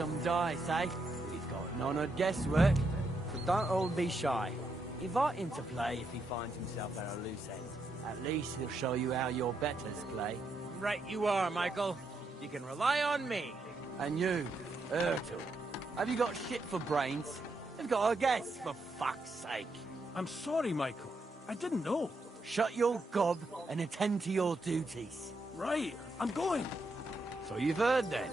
some dice, eh? He's got none of guesswork, so don't all be shy. Invite him to play if he finds himself at a loose end. At least he'll show you how your betters play. Right you are, Michael. You can rely on me. And you, Ertl, have you got shit for brains? You've got a guess, for fuck's sake. I'm sorry, Michael. I didn't know. Shut your gob and attend to your duties. Right, I'm going. So you've heard then.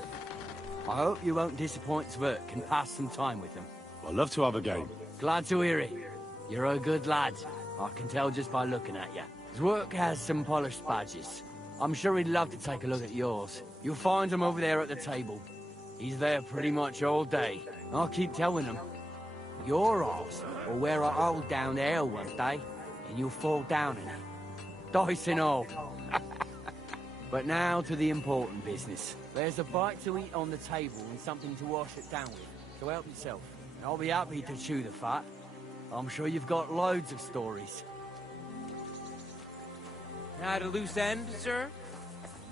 I hope you won't disappoint Svert and pass some time with him. I'd love to have a game. Glad to hear it. You're a good lad. I can tell just by looking at you. Zwerk has some polished badges. I'm sure he'd love to take a look at yours. You'll find him over there at the table. He's there pretty much all day. I'll keep telling him. Your arse will wear a hole down there one day, and you'll fall down in it. Dice and all. But now to the important business. There's a bite to eat on the table and something to wash it down with. So help yourself. And I'll be happy to chew the fat. I'm sure you've got loads of stories. At a loose end, sir?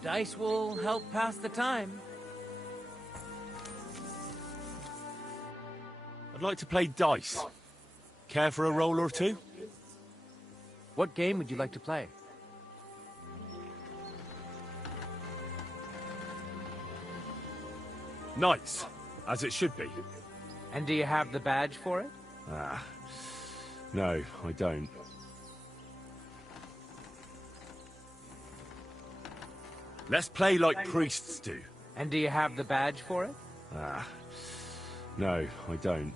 Dice will help pass the time. I'd like to play dice. Care for a roll or two? What game would you like to play? Nice, as it should be. And do you have the badge for it? No, I don't. Let's play like priests do. And do you have the badge for it? No, I don't.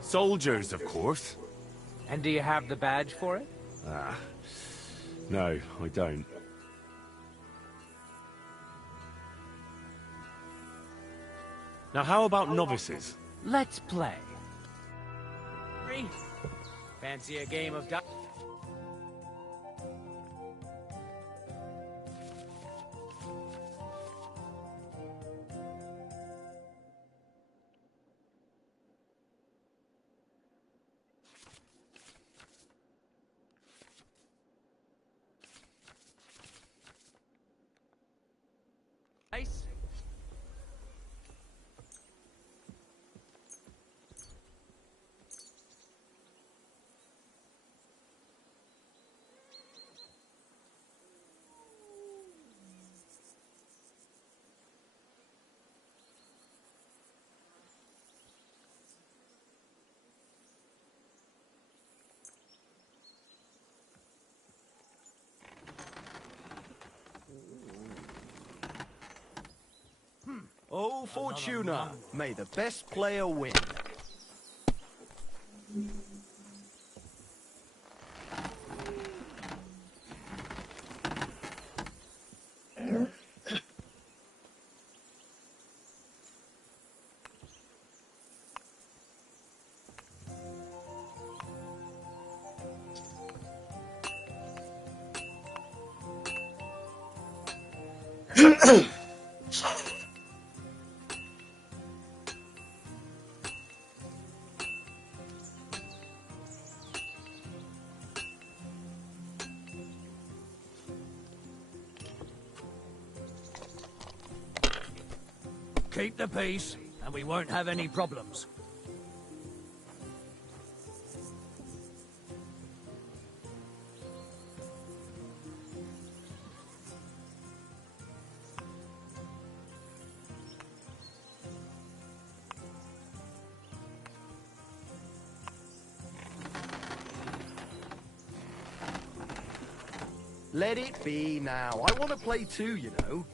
Soldiers, of course. And do you have the badge for it? No, I don't. Now how about novices? Let's play. Fancy a game of dice? Oh, Fortuna, may the best player win. Keep the peace, and we won't have any problems. Let it be now. I want to play too, you know.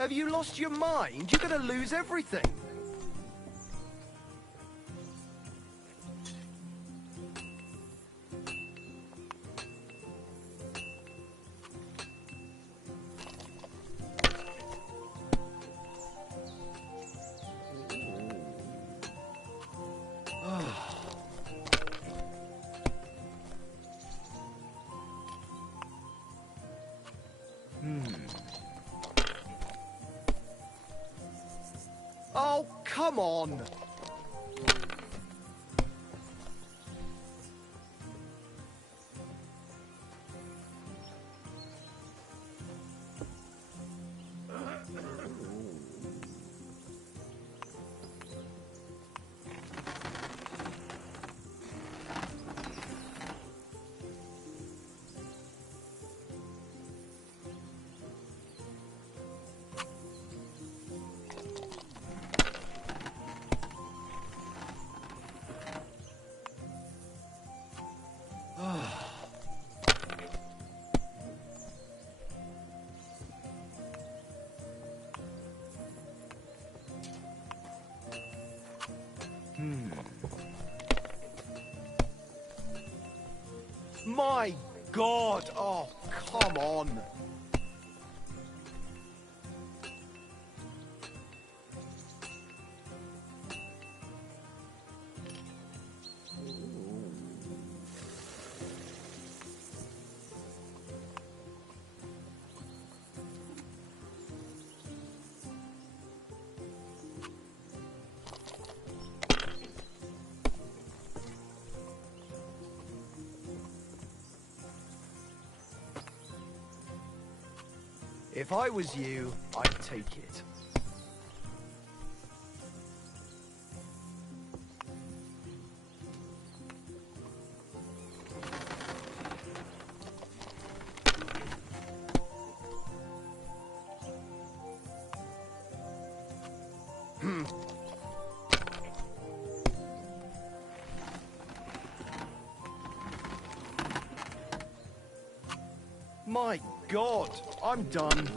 Have you lost your mind? You're going to lose everything. Oh, come on! My God! Oh, come on! If I was you, I'd take it. My God, I'm done.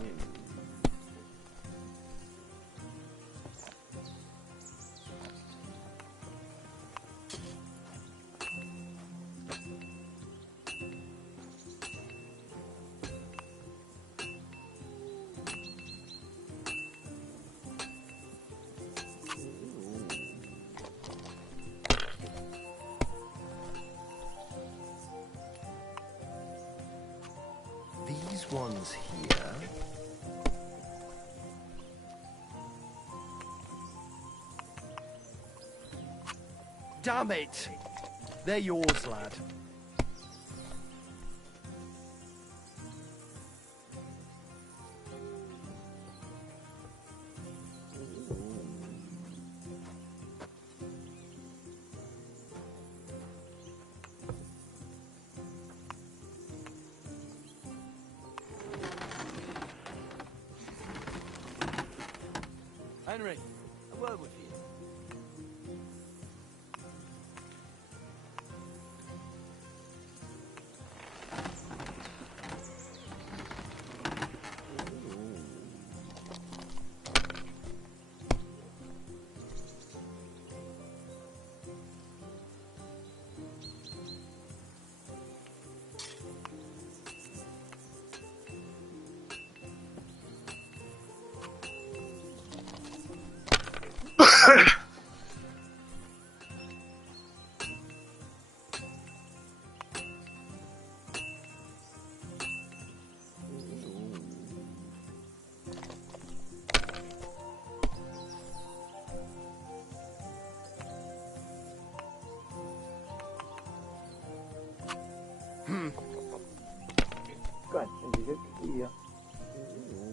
These ones here. Damn it! They're yours, lad. Henry, a word with you.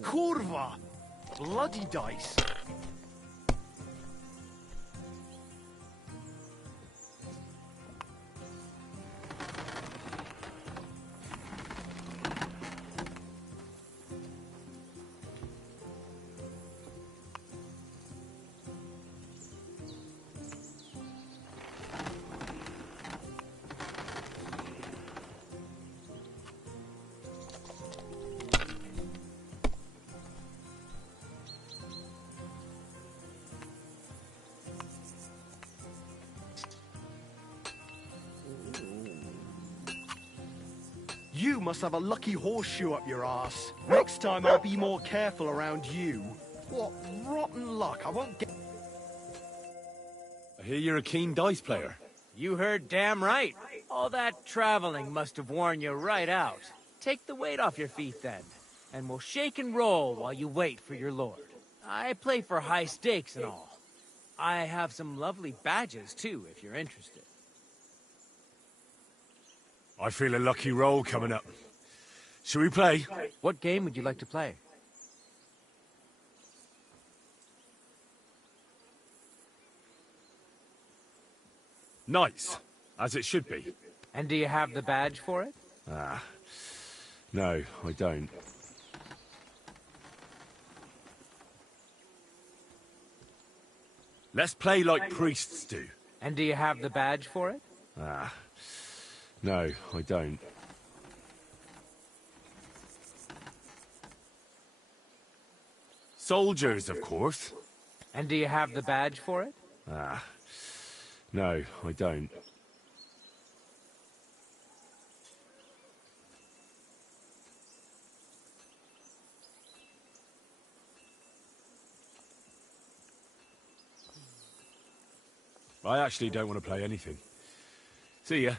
Kurva! Bloody dice! You must have a lucky horseshoe up your ass. Next time I'll be more careful around you. What rotten luck, I won't get... I hear you're a keen dice player. You heard damn right. All that traveling must have worn you right out. Take the weight off your feet then, and we'll shake and roll while you wait for your lord. I play for high stakes and all. I have some lovely badges, too, if you're interested. I feel a lucky roll coming up. Shall we play? What game would you like to play? Knights, as it should be. And do you have the badge for it? No, I don't. Let's play like priests do. And do you have the badge for it? No, I don't. Soldiers, of course. And do you have the badge for it? No, I don't. I actually don't want to play anything. See ya.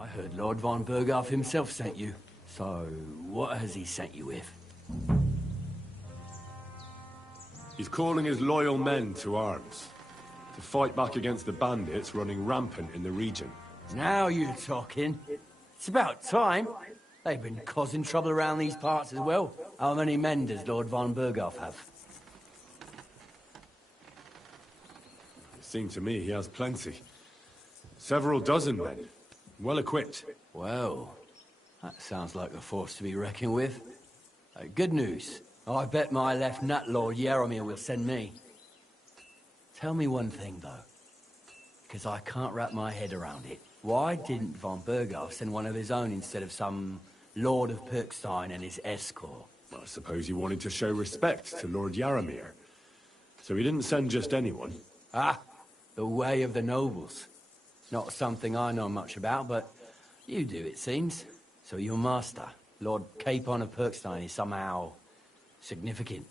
I heard Lord von Berghoff himself sent you. So, what has he sent you with? He's calling his loyal men to arms. To fight back against the bandits running rampant in the region. Now you're talking. It's about time. They've been causing trouble around these parts as well. How many men does Lord von Berghoff have? It seemed to me he has plenty. Several dozen men. Well equipped. Well, that sounds like a force to be reckoned with. Good news. I bet my left nut Lord Yaromir will send me. Tell me one thing, though. Because I can't wrap my head around it. Why didn't von Berghoff send one of his own instead of some Lord of Pirkstein and his escort? I suppose he wanted to show respect to Lord Yaromir. So he didn't send just anyone. Ah, the way of the nobles. Not something I know much about, but you do, it seems. So your master, Lord Capon of Pirkstein, is somehow significant.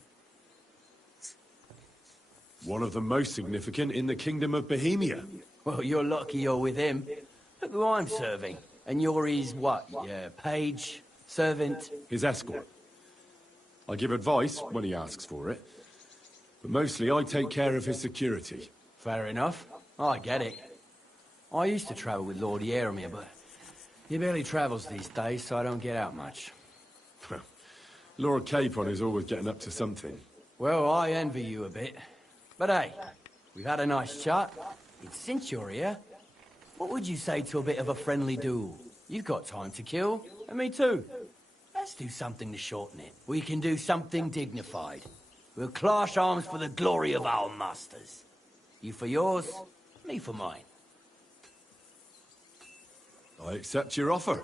One of the most significant in the Kingdom of Bohemia. Well, you're lucky you're with him. Look who I'm serving. And you're his, what, your page, servant? His escort. I give advice when he asks for it. But mostly I take care of his security. Fair enough. I get it. I used to travel with Lord Yaromir, but he barely travels these days, so I don't get out much. Lord Capon is always getting up to something. Well, I envy you a bit. But hey, we've had a nice chat. Since you're here, what would you say to a bit of a friendly duel? You've got time to kill, and me too. Let's do something to shorten it. We can do something dignified. We'll clash arms for the glory of our masters. You for yours, me for mine. I accept your offer.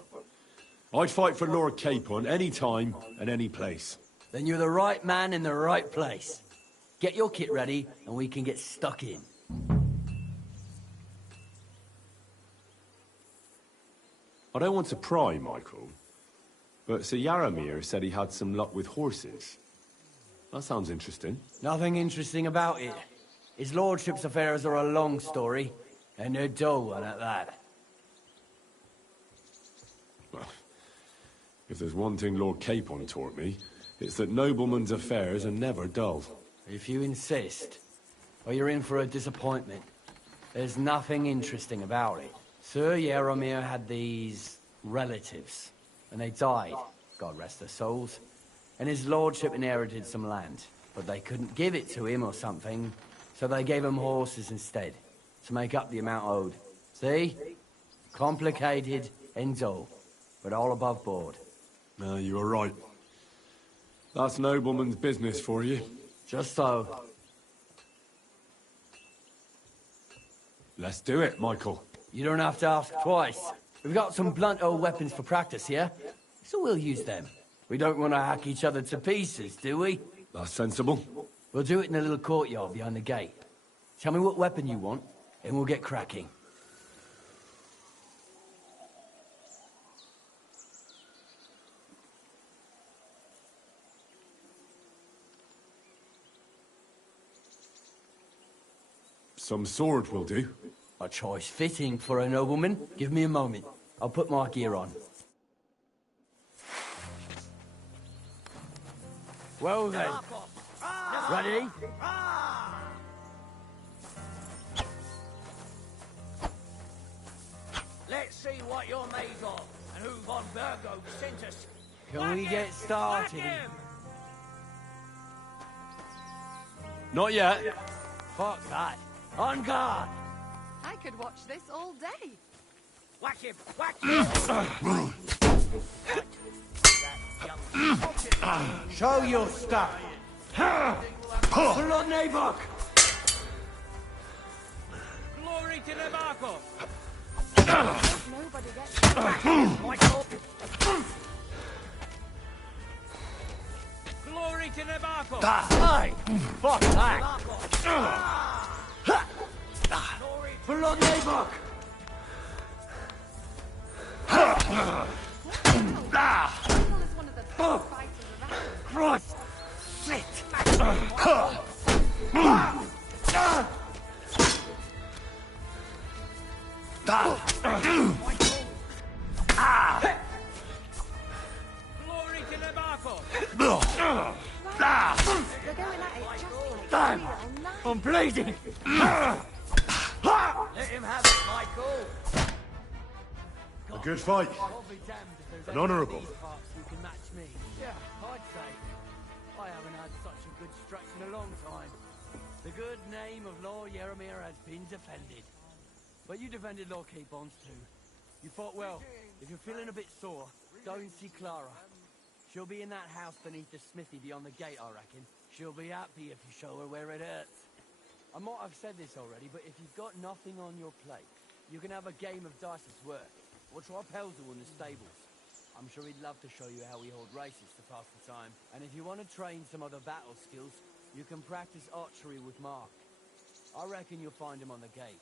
I'd fight for Lord Capon any time and any place. Then you're the right man in the right place. Get your kit ready, and we can get stuck in. I don't want to pry, Michael, but Sir Yaromir said he had some luck with horses. That sounds interesting. Nothing interesting about it. His lordship's affairs are a long story, and a dull one at that. Well, if there's one thing Lord Capon taught me, it's that noblemen's affairs are never dull. If you insist, well, you're in for a disappointment. There's nothing interesting about it. Sir Yaromir had these relatives, and they died, God rest their souls. And his lordship inherited some land, but they couldn't give it to him or something, so they gave him horses instead, to make up the amount owed. See? Complicated and dull, but all above board. No, you are right. That's nobleman's business for you. Just so. Let's do it, Michael. You don't have to ask twice. We've got some blunt old weapons for practice here, so we'll use them. We don't want to hack each other to pieces, do we? That's sensible. We'll do it in the little courtyard behind the gate. Tell me what weapon you want, and we'll get cracking. Some sword will do. A choice fitting for a nobleman. Give me a moment. I'll put my gear on. Well then. Ready? Let's see what you're made of, and who Von Virgo sent us. Can we get started? Not yet. Fuck that. On guard! I could watch this all day. Whack him! Whack him! Show your stuff! Blood Nabok! Glory to Navarco! Nobody gets Michael! Glory to Navarco! Hey! Fuck that! Blood Nabok! is one of the best fighters around. Christ! Shit! Glory to Navarco! They're going at it just like Damn! real knives. I'm bleeding! Let him have it, Michael! A good fight. I'll be damned if there's An anyone honourable. in these parts who can match me. Yeah, I'd say. I haven't had such a good stretch in a long time. The good name of Lord Yaramir has been defended. But you defended Lord Keybonds too. You fought well. If you're feeling a bit sore, go and see Clara. She'll be in that house beneath the smithy beyond the gate, I reckon. She'll be happy if you show her where it hurts. I might have said this already, but if you've got nothing on your plate, you can have a game of dice at work, or try Pelzel in the stables. I'm sure he'd love to show you how we hold races to pass the time. And if you want to train some other battle skills, you can practice archery with Mark. I reckon you'll find him on the gate.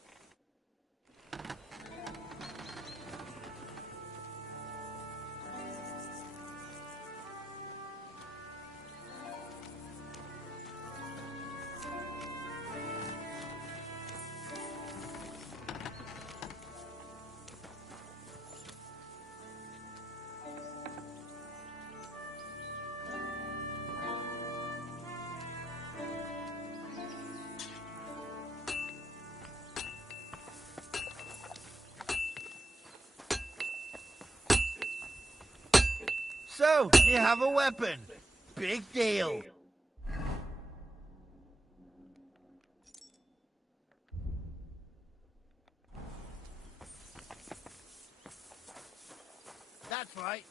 So, you have a weapon. Big deal. That's right.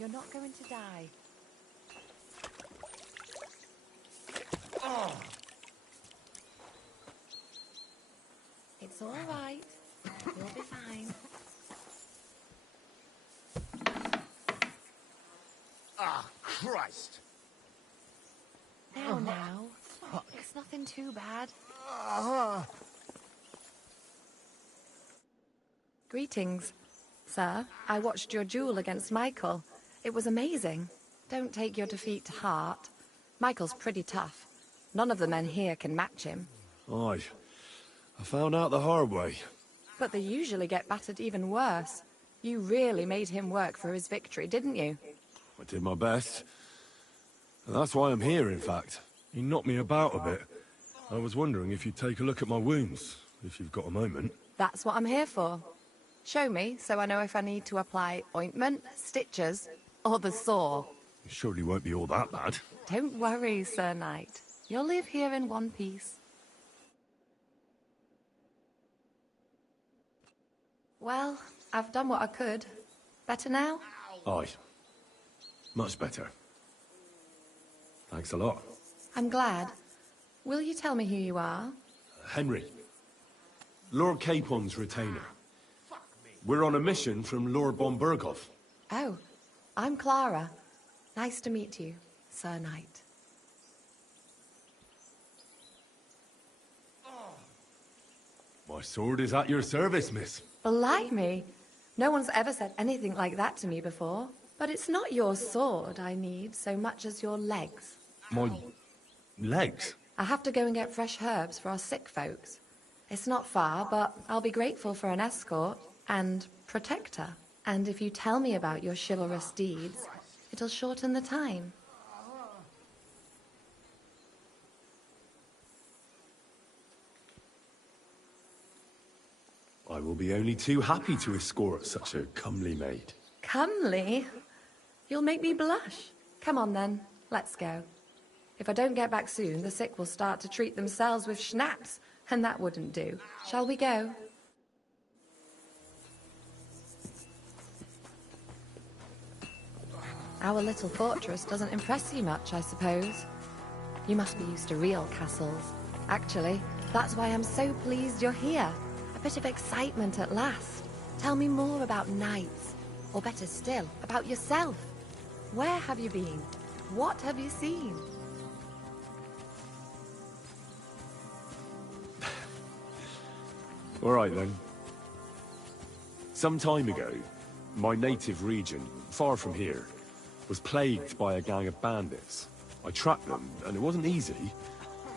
You're not going to die. It's all right. You'll be fine. Ah, Christ! Now. It's nothing too bad. Greetings, sir. I watched your duel against Michael. It was amazing. Don't take your defeat to heart. Michael's pretty tough. None of the men here can match him. Aye. I found out the hard way. But they usually get battered even worse. You really made him work for his victory, didn't you? I did my best. And that's why I'm here, in fact. He knocked me about a bit. I was wondering if you'd take a look at my wounds, if you've got a moment. That's what I'm here for. Show me, so I know if I need to apply ointment, stitches, or the saw. It surely won't be all that bad. Don't worry, Sir Knight. You'll live here in one piece. Well, I've done what I could. Better now? Aye. Much better. Thanks a lot. I'm glad. Will you tell me who you are? Henry. Lord Capon's retainer. We're on a mission from Lord Bombergov. Oh, I'm Clara. Nice to meet you, Sir Knight. My sword is at your service, miss. Blimey! No one's ever said anything like that to me before. But it's not your sword I need so much as your legs. My legs? I have to go and get fresh herbs for our sick folks. It's not far, but I'll be grateful for an escort and protector. And if you tell me about your chivalrous deeds, it'll shorten the time. I will be only too happy to escort such a comely maid. Comely? You'll make me blush. Come on then, let's go. If I don't get back soon, the sick will start to treat themselves with schnapps, and that wouldn't do. Shall we go? Our little fortress doesn't impress you much, I suppose. You must be used to real castles. Actually, that's why I'm so pleased you're here. A bit of excitement at last. Tell me more about knights, or better still, about yourself. Where have you been? What have you seen? All right, then. Some time ago, my native region, far from here, was plagued by a gang of bandits. I tracked them, and it wasn't easy,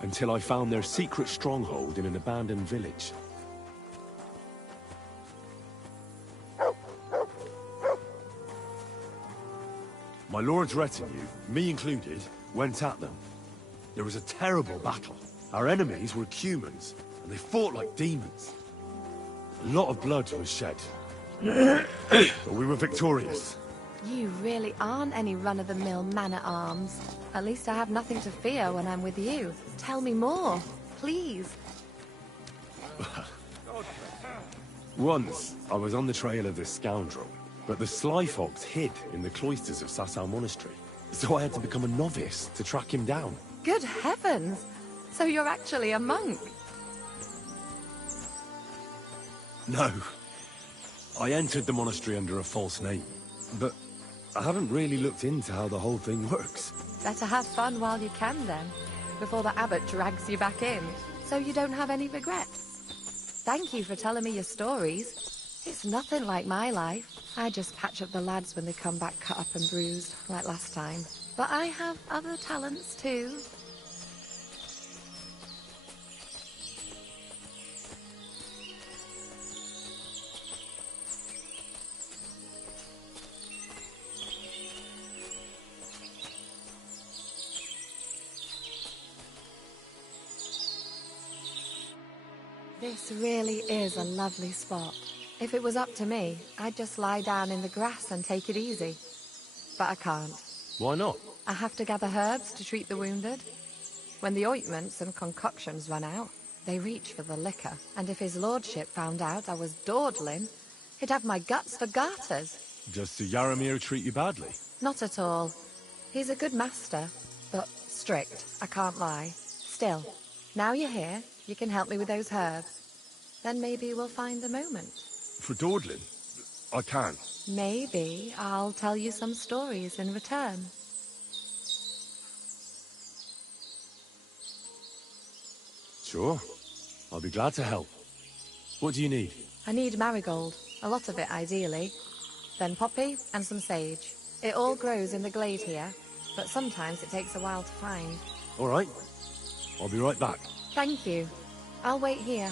until I found their secret stronghold in an abandoned village. My lord's retinue, me included, went at them. There was a terrible battle. Our enemies were humans, and they fought like demons. A lot of blood was shed. But we were victorious. You really aren't any run-of-the-mill man-at-arms. At least I have nothing to fear when I'm with you. Tell me more, please. Once, I was on the trail of this scoundrel, but the sly fox hid in the cloisters of Sasau Monastery. So I had to become a novice to track him down. Good heavens! So you're actually a monk? No. I entered the monastery under a false name, but I haven't really looked into how the whole thing works. Better have fun while you can then, before the abbot drags you back in, so you don't have any regrets. Thank you for telling me your stories. It's nothing like my life. I just patch up the lads when they come back cut up and bruised, like last time. But I have other talents too. This really is a lovely spot. If it was up to me, I'd just lie down in the grass and take it easy. But I can't. Why not? I have to gather herbs to treat the wounded. When the ointments and concoctions run out, they reach for the liquor. And if his lordship found out I was dawdling, he'd have my guts for garters. Does Sir Yaramir treat you badly? Not at all. He's a good master, but strict, I can't lie. Still, now you're here, you can help me with those herbs. Then maybe we'll find a moment. For dawdling? I can. Maybe I'll tell you some stories in return. Sure. I'll be glad to help. What do you need? I need marigold, a lot of it ideally. Then poppy and some sage. It all grows in the glade here, but sometimes it takes a while to find. All right. I'll be right back. Thank you. I'll wait here.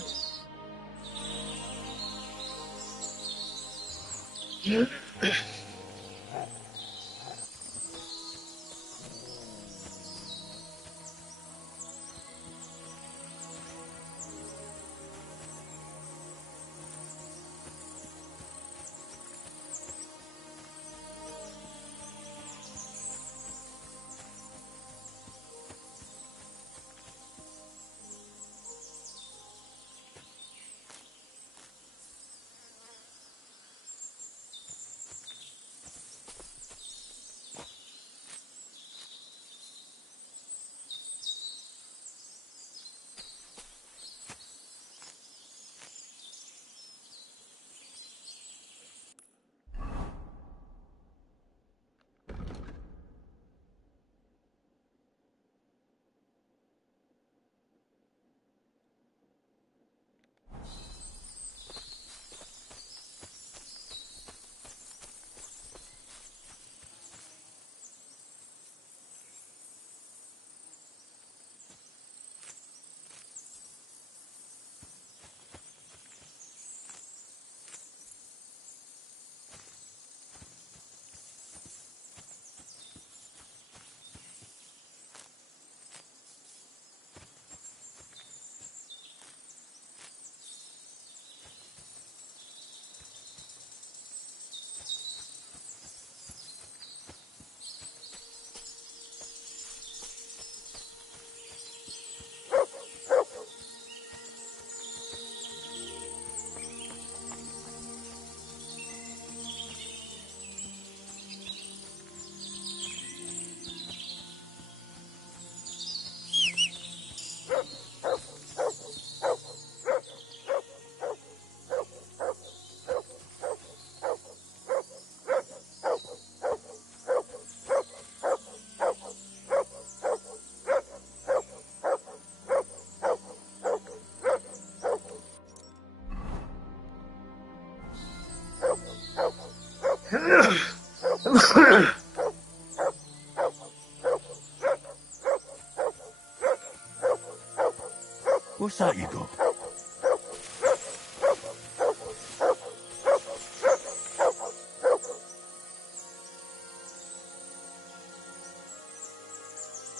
What's that you got?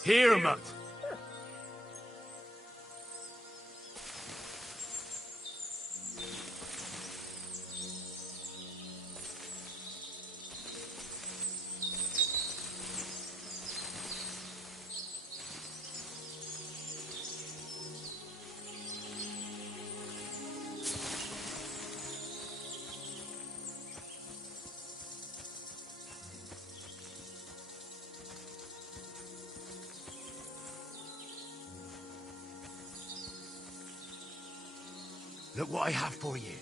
Here, Mutt. Look what I have for you.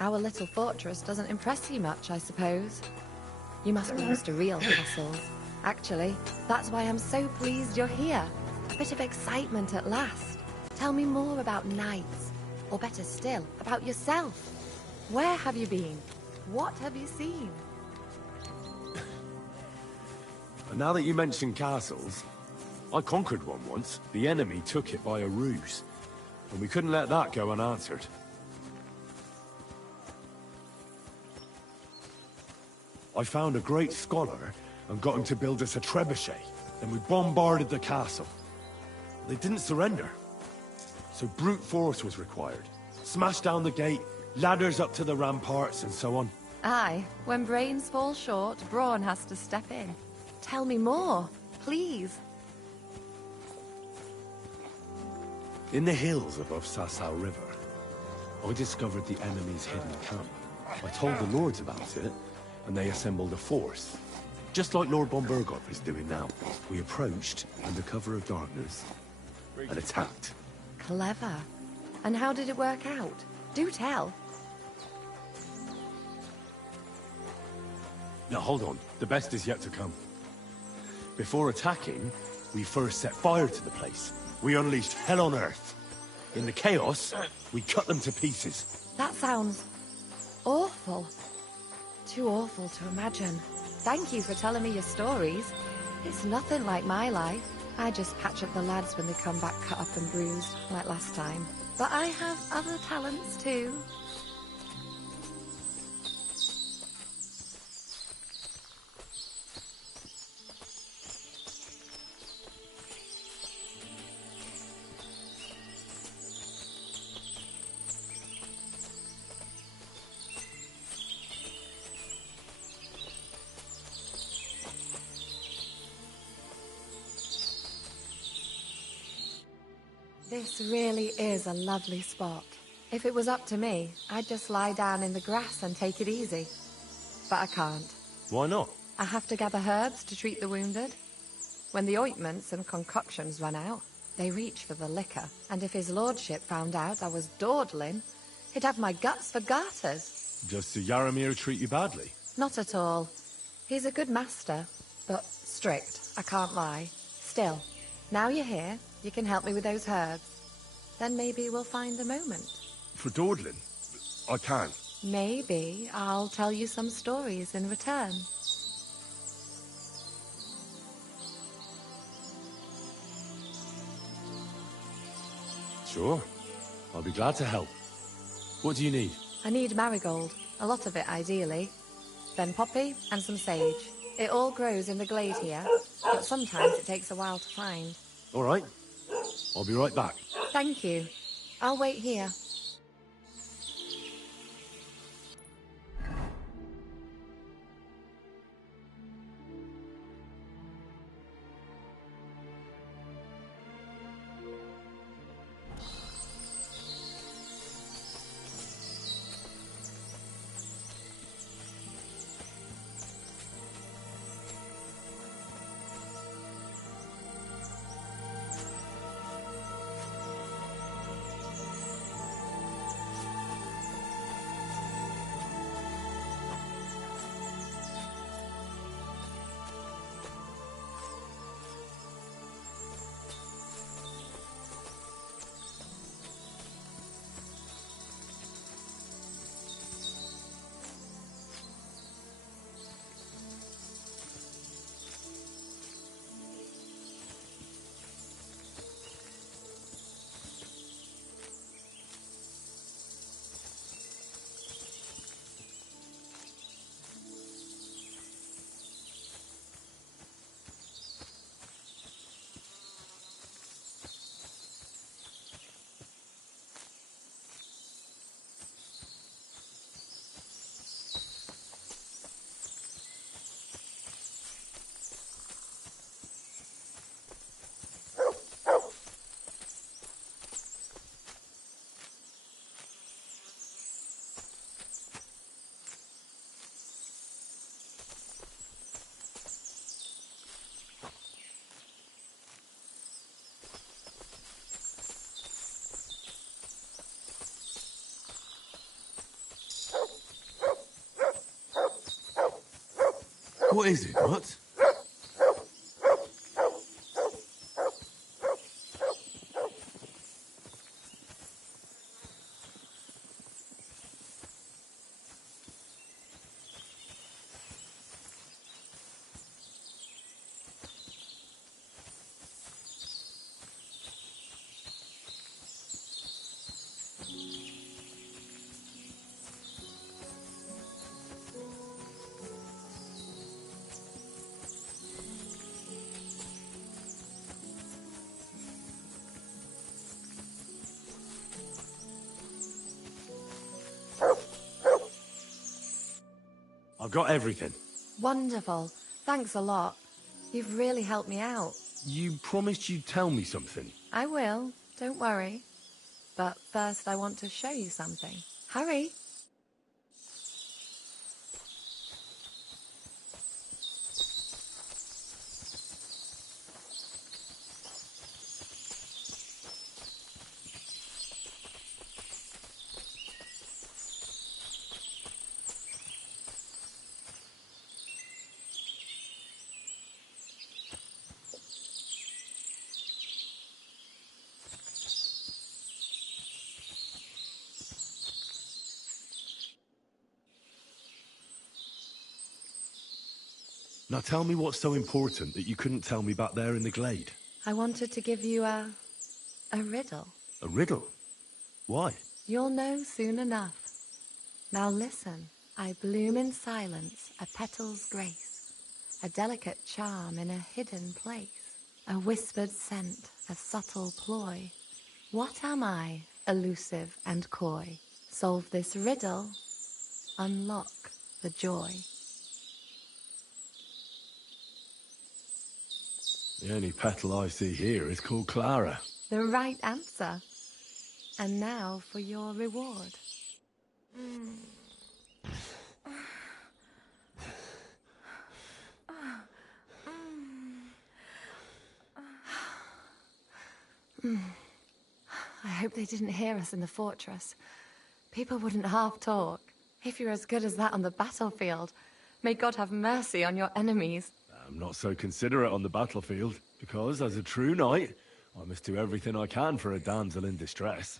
Our little fortress doesn't impress you much, I suppose. You must be used to real castles. Actually, that's why I'm so pleased you're here. A bit of excitement at last. Tell me more about knights, or better still, about yourself. Where have you been? What have you seen? And now that you mention castles, I conquered one once. The enemy took it by a ruse, and we couldn't let that go unanswered. I found a great scholar and got him to build us a trebuchet. Then we bombarded the castle. They didn't surrender, so brute force was required. Smash down the gate, ladders up to the ramparts, and so on. Aye, when brains fall short, brawn has to step in. Tell me more, please. In the hills above Sasau River, I discovered the enemy's hidden camp. I told the lords about it, and they assembled a force. Just like Lord von Burgov is doing now. We approached under cover of darkness and attacked. Clever. And how did it work out? Do tell. Now hold on, the best is yet to come. Before attacking, we first set fire to the place. We unleashed hell on earth. In the chaos, we cut them to pieces. That sounds awful. Too awful to imagine. Thank you for telling me your stories. It's nothing like my life. I just patch up the lads when they come back cut up and bruised, like last time. But I have other talents too. This really is a lovely spot. If it was up to me, I'd just lie down in the grass and take it easy. But I can't. Why not? I have to gather herbs to treat the wounded. When the ointments and concoctions run out, they reach for the liquor. And if his lordship found out I was dawdling, he'd have my guts for garters. Does Sir Yaramir treat you badly? Not at all. He's a good master, but strict, I can't lie. Still, now you're here, you can help me with those herbs. Then maybe we'll find a moment. For dawdling? I can't. Maybe I'll tell you some stories in return. Sure. I'll be glad to help. What do you need? I need marigold, a lot of it ideally. Then poppy and some sage. It all grows in the glade here, but sometimes it takes a while to find. All right. I'll be right back. Thank you. I'll wait here. What is it, what? I've got everything. Wonderful. Thanks a lot. You've really helped me out. You promised you'd tell me something. I will. Don't worry. But first I want to show you something. Hurry. Now tell me what's so important that you couldn't tell me back there in the glade. I wanted to give you a riddle. A riddle? Why? You'll know soon enough. Now listen. I bloom in silence, a petal's grace, a delicate charm in a hidden place, a whispered scent, a subtle ploy. What am I, elusive and coy? Solve this riddle, unlock the joy. The only petal I see here is called Clara. The right answer. And now for your reward. I hope they didn't hear us in the fortress. People wouldn't half talk. If you're as good as that on the battlefield, may God have mercy on your enemies. I'm not so considerate on the battlefield, because as a true knight, I must do everything I can for a damsel in distress.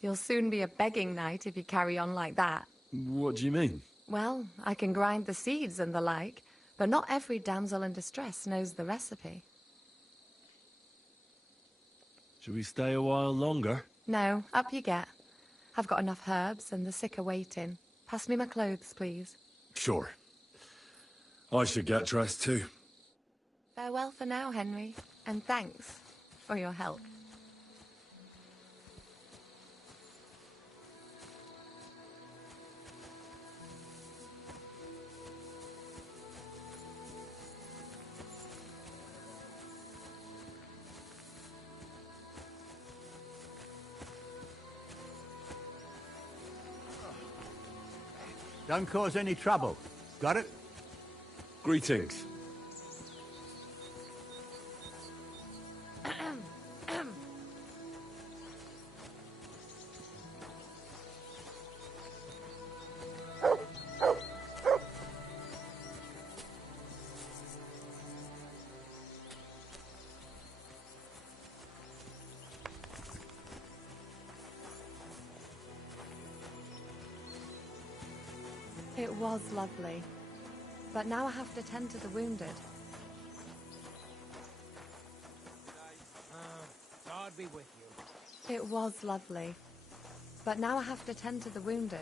You'll soon be a begging knight if you carry on like that. What do you mean? Well, I can grind the seeds and the like, but not every damsel in distress knows the recipe. Should we stay a while longer? No, up you get. I've got enough herbs and the sick are waiting. Pass me my clothes, please. Sure. I should get dressed too. Farewell for now, Henry, and thanks for your help. Don't cause any trouble. Got it? Greetings. It was lovely. But now I have to tend to the wounded. God be with you. It was lovely. But now I have to tend to the wounded.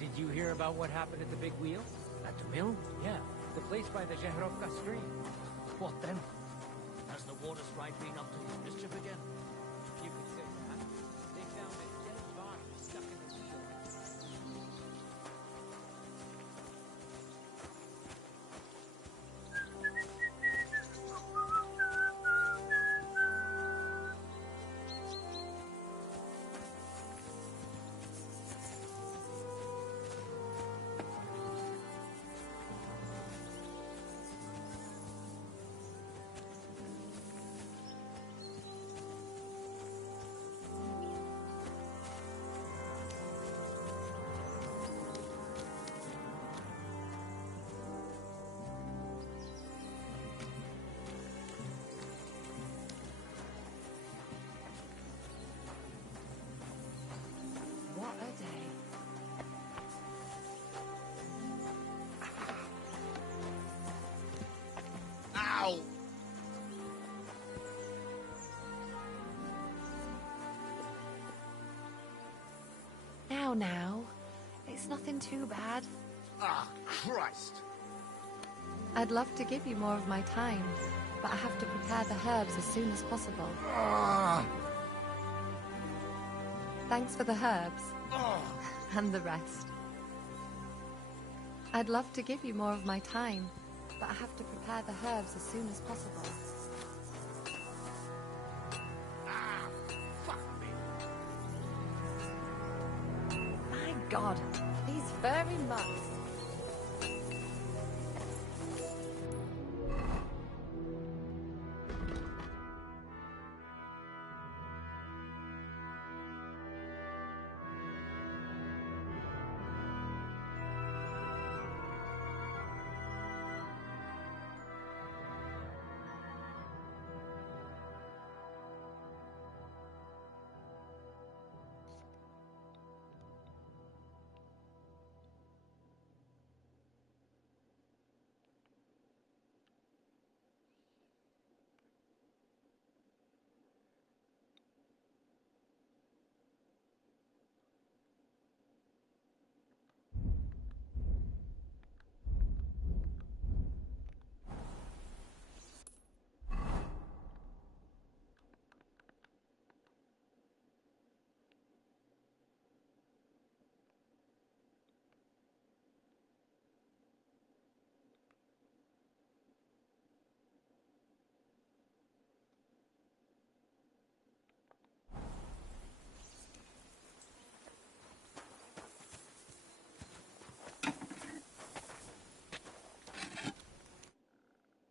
Did you hear about what happened at the big wheel? At the mill? Yeah, the place by the Zhehrovka stream. What then? Has the water sprite been up to mischief again? You could say that. They found a dead body stuck in the wheel. now. It's nothing too bad. Ah, Christ. I'd love to give you more of my time, but I have to prepare the herbs as soon as possible. Ah. Thanks for the herbs. Ah. And the rest. I'd love to give you more of my time, but I have to prepare the herbs as soon as possible. Ah, fuck me. My God, these furry mutts.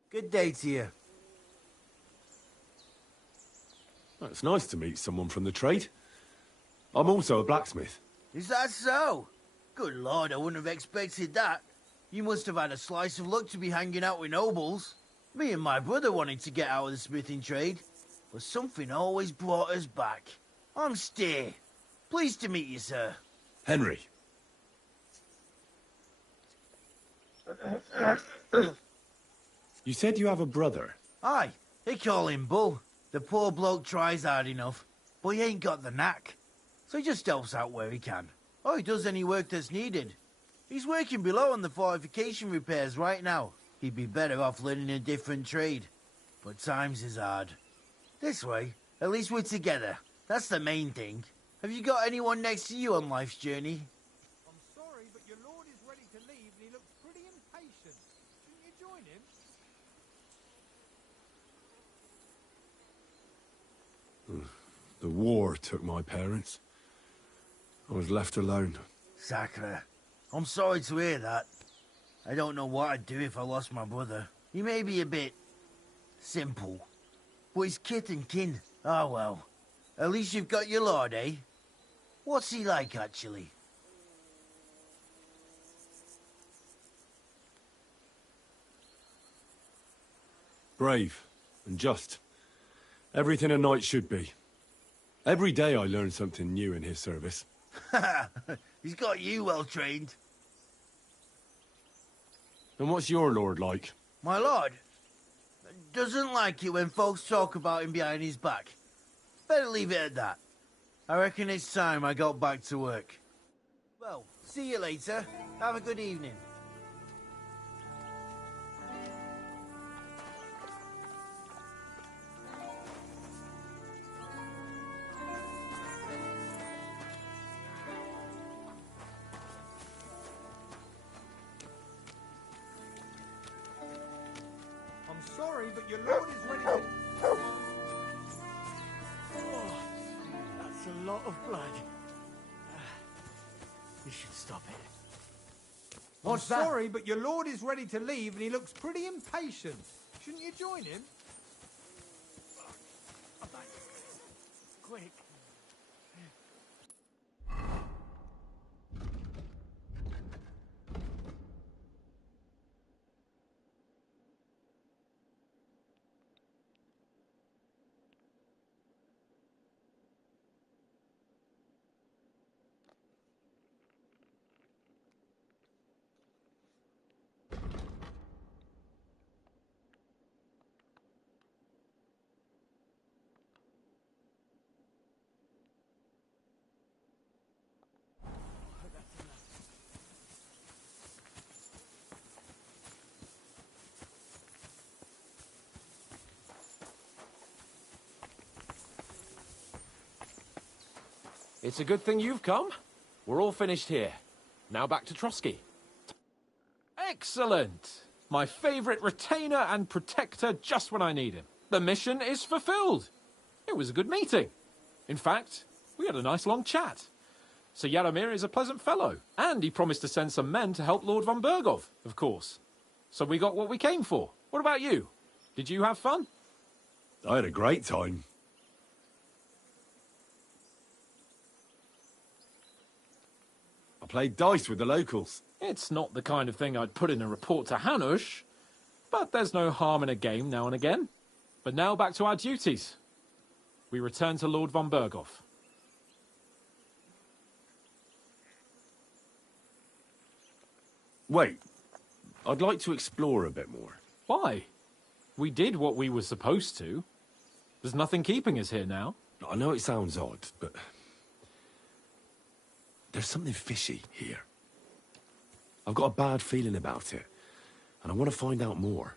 Good day to you. Well, it's nice to meet someone from the trade. I'm also a blacksmith. Is that so? Good lord, I wouldn't have expected that. You must have had a slice of luck to be hanging out with nobles. Me and my brother wanted to get out of the smithing trade, but something always brought us back. I'm Steer. Pleased to meet you, sir. Henry. You said you have a brother. Aye, they call him Bull. The poor bloke tries hard enough, but he ain't got the knack. So he just helps out where he can. Or he does any work that's needed. He's working below on the fortification repairs right now. He'd be better off learning a different trade. But times is hard. This way, at least we're together. That's the main thing. Have you got anyone next to you on life's journey? I'm sorry, but your lord is ready to leave and he looks pretty impatient. Shouldn't you join him? The war took my parents. I was left alone. Sacre. I'm sorry to hear that. I don't know what I'd do if I lost my brother. He may be a bit... simple. But he's kith and kin. Ah, well. At least you've got your lord, eh? What's he like, actually? Brave and just. Everything a knight should be. Every day I learn something new in his service. He's got you well trained. And what's your lord like? My lord doesn't like it when folks talk about him behind his back. Better leave it at that. I reckon it's time I got back to work. Well, see you later. Have a good evening. I'm sorry, but your lord is ready to... Oh, that's a lot of blood. You should stop it. I'm sorry, but your lord is ready to leave and he looks pretty impatient. Shouldn't you join him? Quick. It's a good thing you've come. We're all finished here. Now back to Trotsky. Excellent! My favourite retainer and protector just when I need him. The mission is fulfilled. It was a good meeting. In fact, we had a nice long chat. Sir Yaromir is a pleasant fellow, and he promised to send some men to help Lord von Bergov, of course. So we got what we came for. What about you? Did you have fun? I had a great time. I played dice with the locals. It's not the kind of thing I'd put in a report to Hanush, but there's no harm in a game now and again. But now back to our duties. We return to Lord von Bergov. Wait, I'd like to explore a bit more. Why? We did what we were supposed to. There's nothing keeping us here now. I know it sounds odd, but there's something fishy here. I've got a bad feeling about it, and I want to find out more.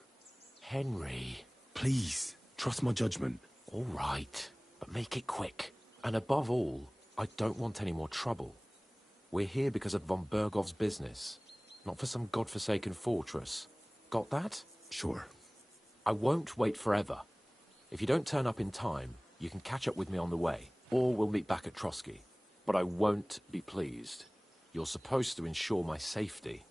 Henry. Please, trust my judgment. All right, but make it quick. And above all, I don't want any more trouble. We're here because of von Bergov's business, not for some godforsaken fortress. Got that? Sure. I won't wait forever. If you don't turn up in time, you can catch up with me on the way, or we'll meet back at Trotsky. But I won't be pleased. You're supposed to ensure my safety.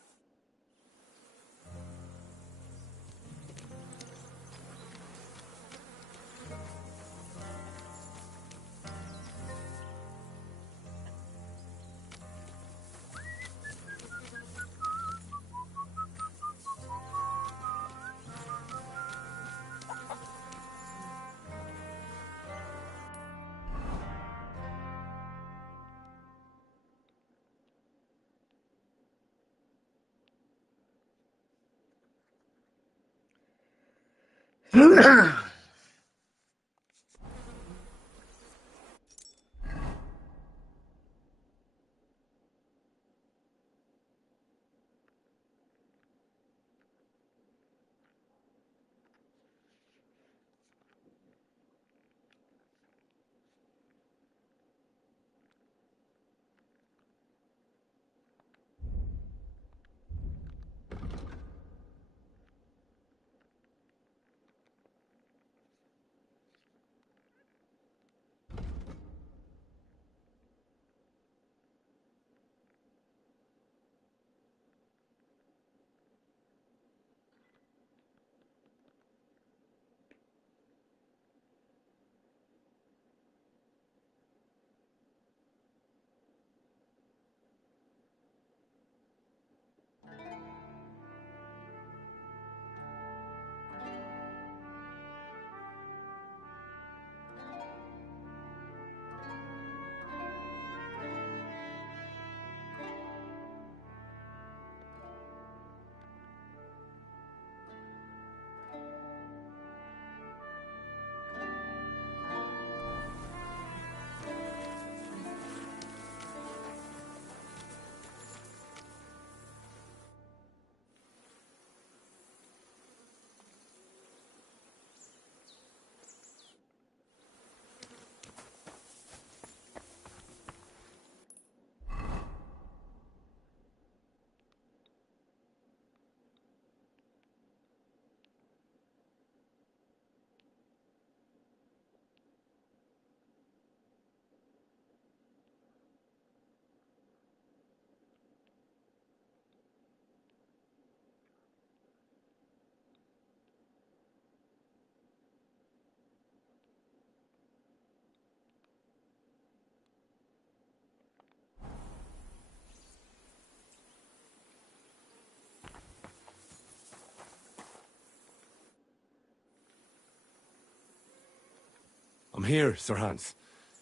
I'm here, Sir Hans.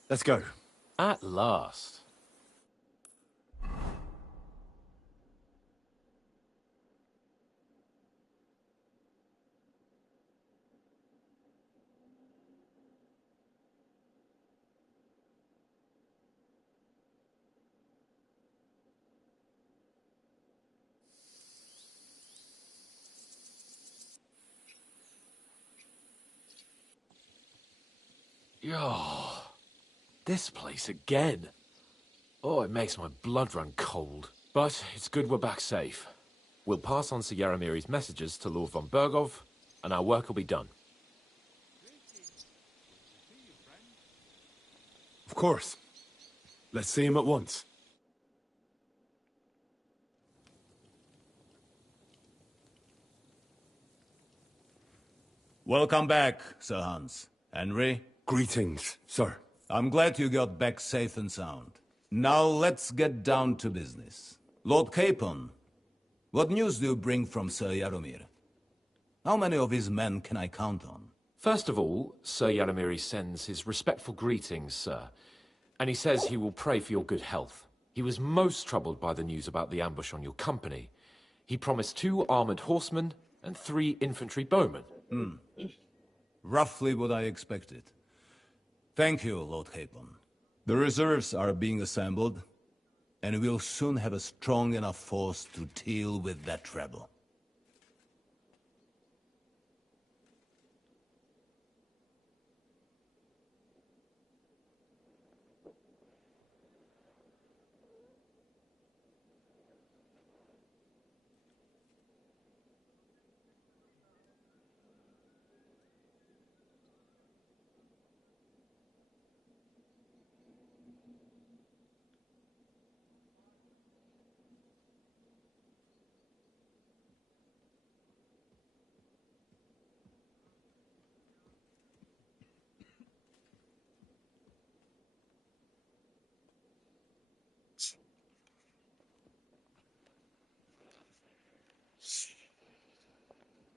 Let's go. At last. Yo, this place again. Oh, it makes my blood run cold. But it's good we're back safe. We'll pass on Sir Yaromir's messages to Lord von Bergov, and our work will be done. Of course. Let's see him at once. Welcome back, Sir Hans. Henry? Greetings, sir. I'm glad you got back safe and sound. Now let's get down to business. Lord Capon, what news do you bring from Sir Yaromir? How many of his men can I count on? First of all, Sir Yaromir sends his respectful greetings, sir. And he says he will pray for your good health. He was most troubled by the news about the ambush on your company. He promised 2 armored horsemen and 3 infantry bowmen. Roughly what I expected. Thank you, Lord Capon. The reserves are being assembled, and we'll soon have a strong enough force to deal with that rebel.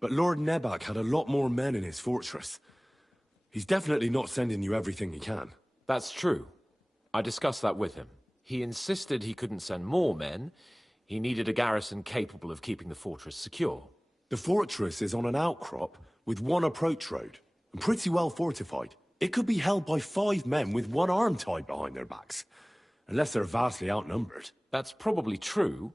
But Lord Nebak had a lot more men in his fortress. He's definitely not sending you everything he can. That's true. I discussed that with him. He insisted he couldn't send more men. He needed a garrison capable of keeping the fortress secure. The fortress is on an outcrop with 1 approach road, and pretty well fortified. It could be held by 5 men with 1 arm tied behind their backs, unless they're vastly outnumbered. That's probably true,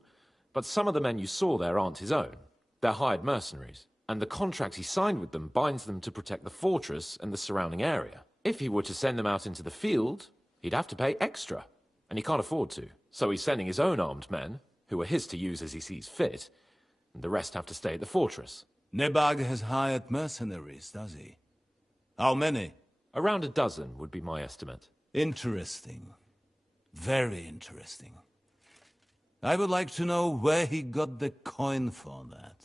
but some of the men you saw there aren't his own. They're hired mercenaries, and the contract he signed with them binds them to protect the fortress and the surrounding area. If he were to send them out into the field, he'd have to pay extra, and he can't afford to. So he's sending his own armed men, who are his to use as he sees fit, and the rest have to stay at the fortress. Nebag has hired mercenaries, does he? How many? Around a dozen would be my estimate. Interesting. Very interesting. I would like to know where he got the coin for that.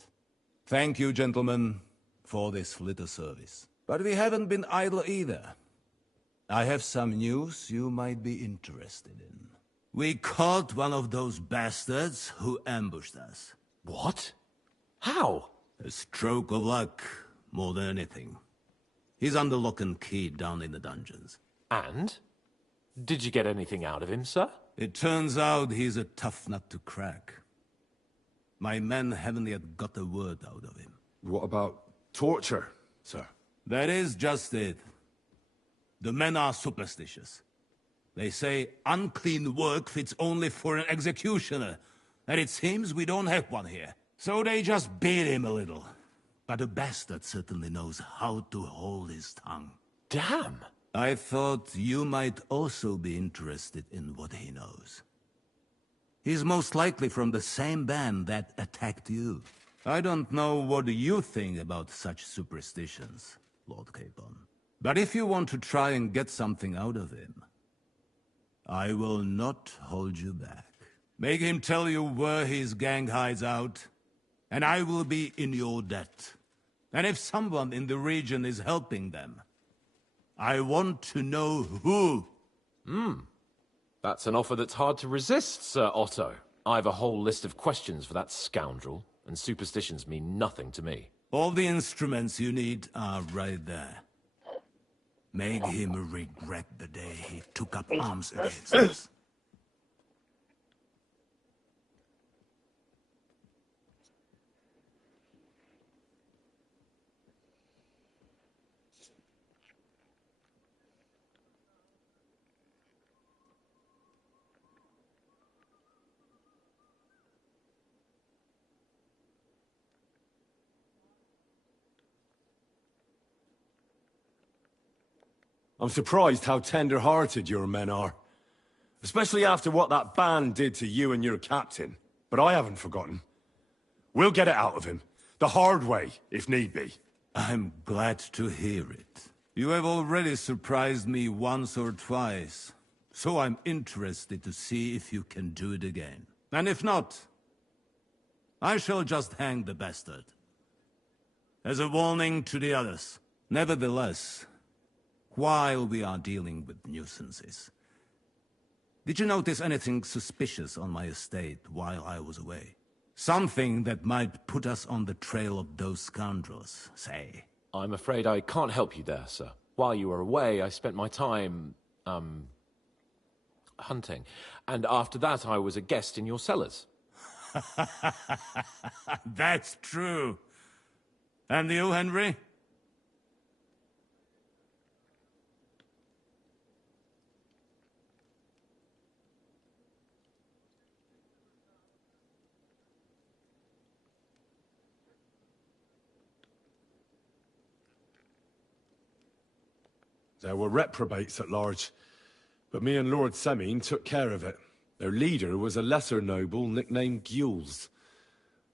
Thank you, gentlemen, for this little service. But we haven't been idle either. I have some news you might be interested in. We caught one of those bastards who ambushed us. What? How? A stroke of luck, more than anything. He's under lock and key down in the dungeons. And? Did you get anything out of him, sir? It turns out he's a tough nut to crack. My men haven't yet got a word out of him. What about torture, sir? That is just it. The men are superstitious. They say unclean work fits only for an executioner, and it seems we don't have one here. So they just beat him a little. But the bastard certainly knows how to hold his tongue. Damn! I thought you might also be interested in what he knows. He's most likely from the same band that attacked you. I don't know what you think about such superstitions, Lord Capon. But if you want to try and get something out of him, I will not hold you back. Make him tell you where his gang hides out, and I will be in your debt. And if someone in the region is helping them, I want to know who. That's an offer that's hard to resist, Sir Otto. I've a whole list of questions for that scoundrel, and superstitions mean nothing to me. All the instruments you need are right there. Make him regret the day he took up arms against us. I'm surprised how tender-hearted your men are. Especially after what that band did to you and your captain. But I haven't forgotten. We'll get it out of him. The hard way, if need be. I'm glad to hear it. You have already surprised me once or twice, so I'm interested to see if you can do it again. And if not, I shall just hang the bastard. As a warning to the others. Nevertheless, while we are dealing with nuisances, did you notice anything suspicious on my estate while I was away? Something that might put us on the trail of those scoundrels, say. I'm afraid I can't help you there, sir. While you were away, I spent my time, hunting. And after that, I was a guest in your cellars. That's true. And you, Henry? There were reprobates at large, but me and Lord Semine took care of it. Their leader was a lesser noble nicknamed Gules.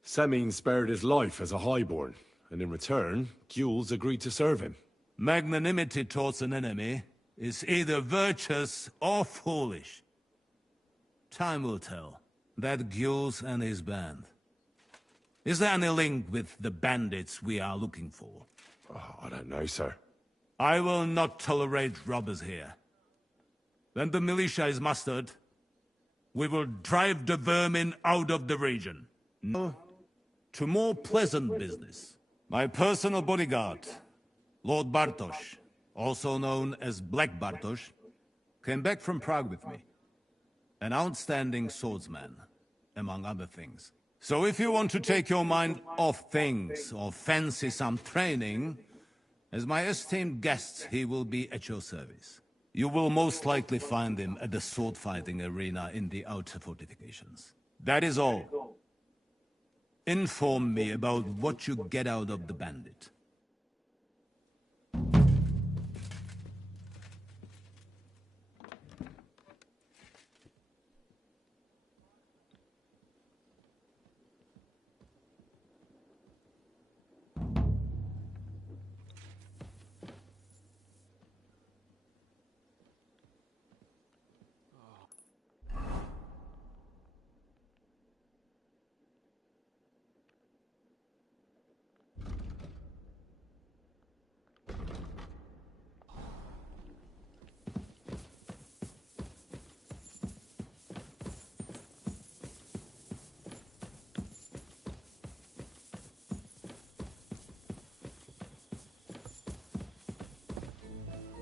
Semine spared his life as a highborn, and in return, Gules agreed to serve him. Magnanimity towards an enemy is either virtuous or foolish. Time will tell. That Gules and his band. Is there any link with the bandits we are looking for? Oh, I don't know, sir. I will not tolerate robbers here. When the militia is mustered, we will drive the vermin out of the region. No, to more pleasant business. My personal bodyguard, Lord Bartosz, also known as Black Bartosz, came back from Prague with me. An outstanding swordsman, among other things. So if you want to take your mind off things or fancy some training, as my esteemed guest, he will be at your service. You will most likely find him at the sword-fighting arena in the outer fortifications. That is all. Inform me about what you get out of the bandit.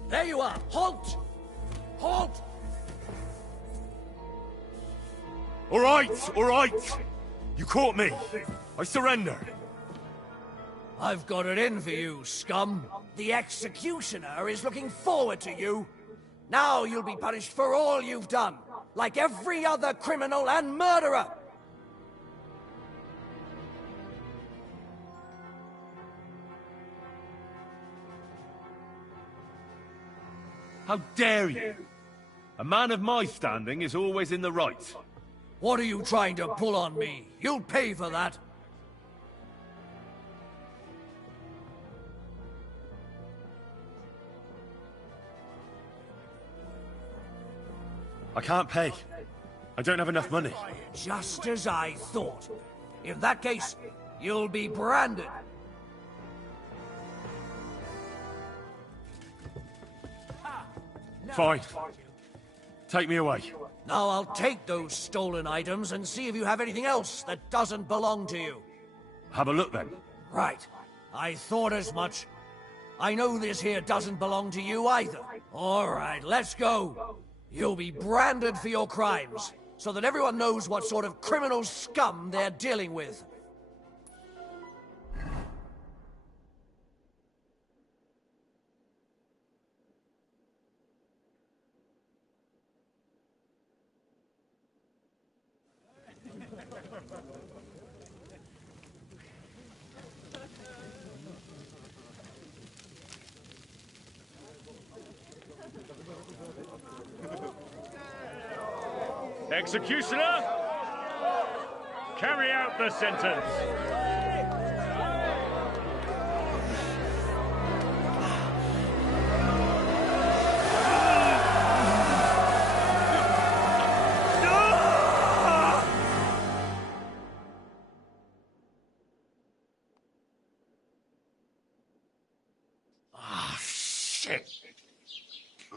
There you are! Halt! Halt! All right! You caught me. I surrender. I've got it in for you, scum. The executioner is looking forward to you. Now you'll be punished for all you've done, like every other criminal and murderer. How dare you? A man of my standing is always in the right. What are you trying to pull on me? You'll pay for that. I can't pay. I don't have enough money. Just as I thought. In that case, you'll be branded. Fine. Take me away. Now I'll take those stolen items and see if you have anything else that doesn't belong to you. Have a look then. Right. I thought as much. I know this here doesn't belong to you either. All right, let's go. You'll be branded for your crimes, so that everyone knows what sort of criminal scum they're dealing with. Executioner, carry out the sentence. Shit.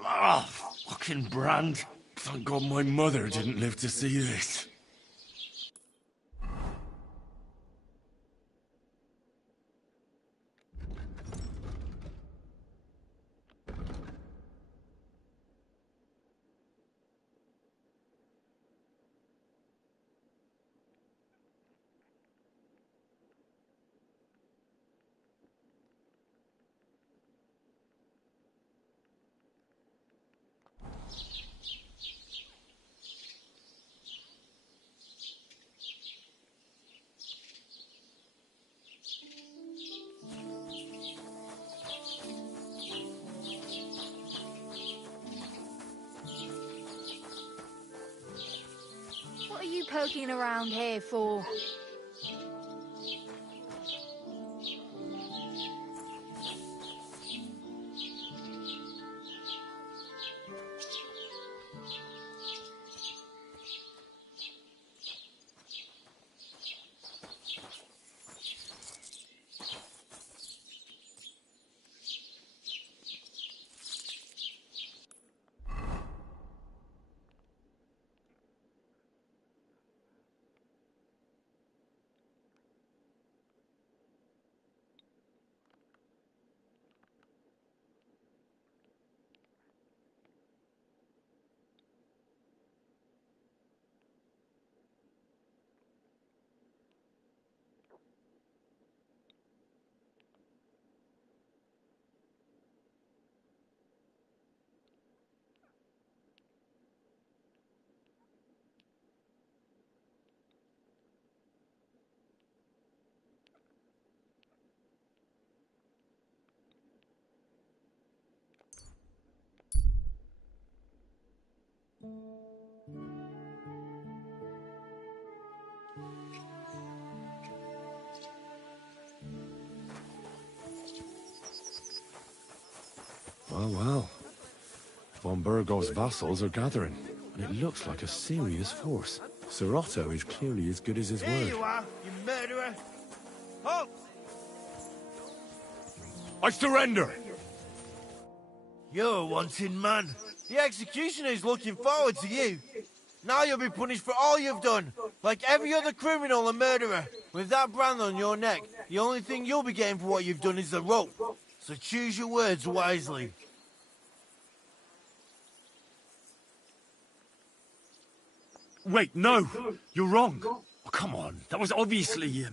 Ah, fucking Brand. Thank God my mother didn't live to see this. What are you poking around here for? Well, well. Von Burgov's vassals are gathering, and it looks like a serious force. Sir Otto is clearly as good as his Here word. you are, you murderer. Halt! I surrender! You're a wanted man. The executioner is looking forward to you. Now you'll be punished for all you've done, like every other criminal and murderer. With that brand on your neck, the only thing you'll be getting for what you've done is the rope. So choose your words wisely. Wait, no! You're wrong! Oh, come on, that was obviously,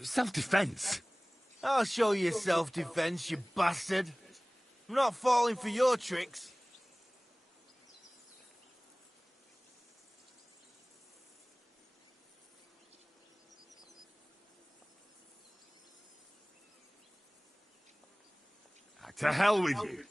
self-defense. I'll show you self-defense, you bastard. I'm not falling for your tricks. To hell with you.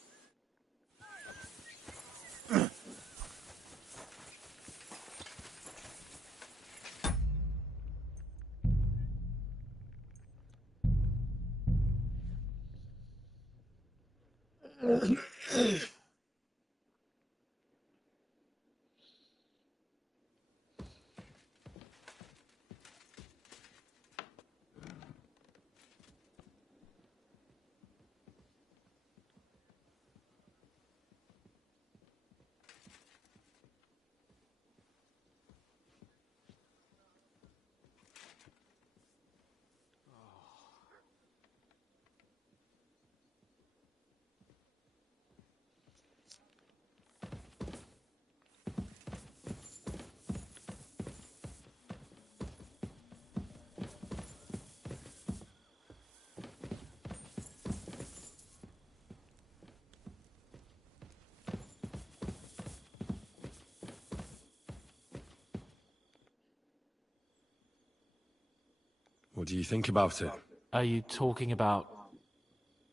What do you think about it? Are you talking about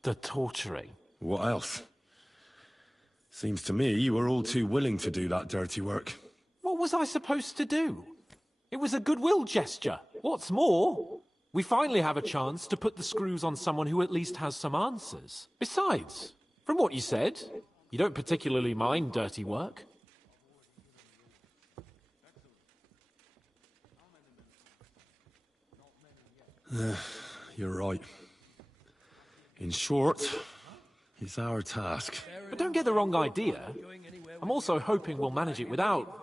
the torturing? What else? Seems to me you were all too willing to do that dirty work. What was I supposed to do? It was a goodwill gesture. What's more, we finally have a chance to put the screws on someone who at least has some answers. Besides, from what you said, you don't particularly mind dirty work. You're right. In short, it's our task. But don't get the wrong idea. I'm also hoping we'll manage it without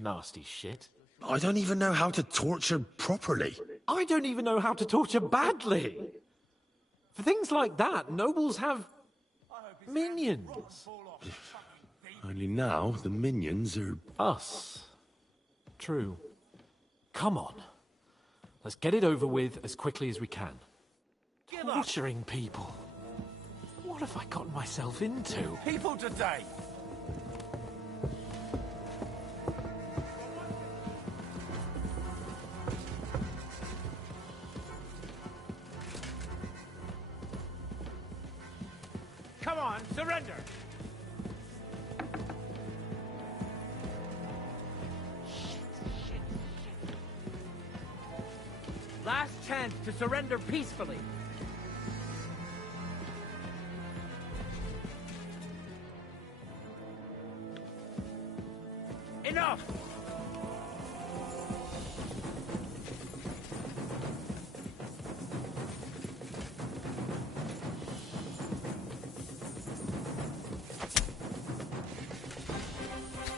nasty shit. I don't even know how to torture properly. I don't even know how to torture badly. For things like that, nobles have minions. Only now, the minions are... Us. True. Come on. Let's get it over with as quickly as we can. Torturing people. What have I gotten myself into? People today! Come on, surrender! Last chance to surrender peacefully. Enough!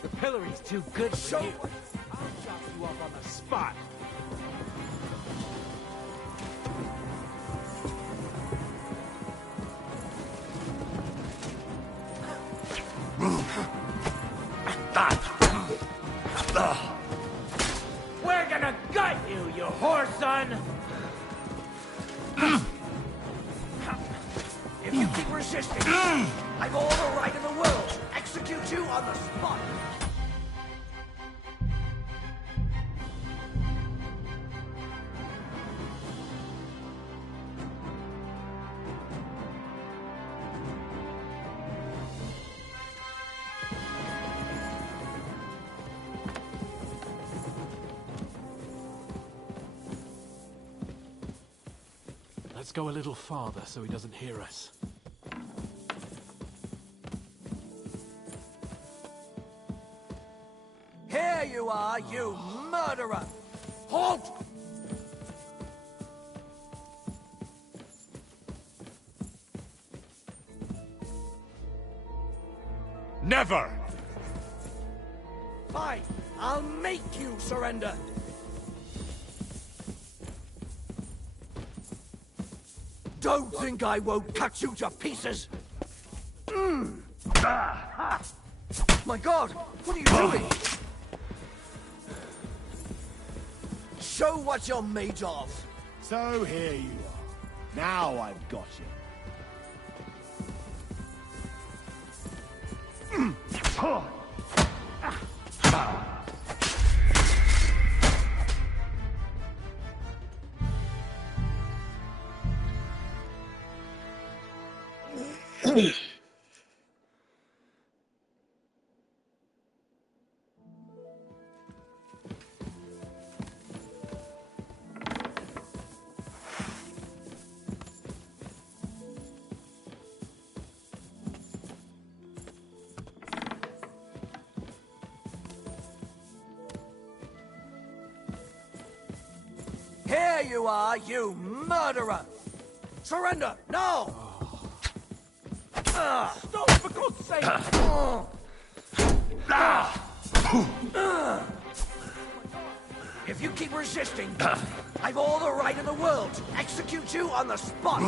The pillory's too good for you. I'll chop you up on the spot. We're gonna gut you, you whore son! If you keep resisting, I've all the right in the world to execute you on the spot. Let's go a little farther so he doesn't hear us. Here you are, you murderer! Halt! Never! Fine, I'll make you surrender. Don't think I won't cut you to pieces! My God, what are you doing? Show what you're made of. So here you are. Now I've got you. Here you are, you murderer! Surrender, now! Stop, for God's sake! If you keep resisting, I've all the right in the world to execute you on the spot!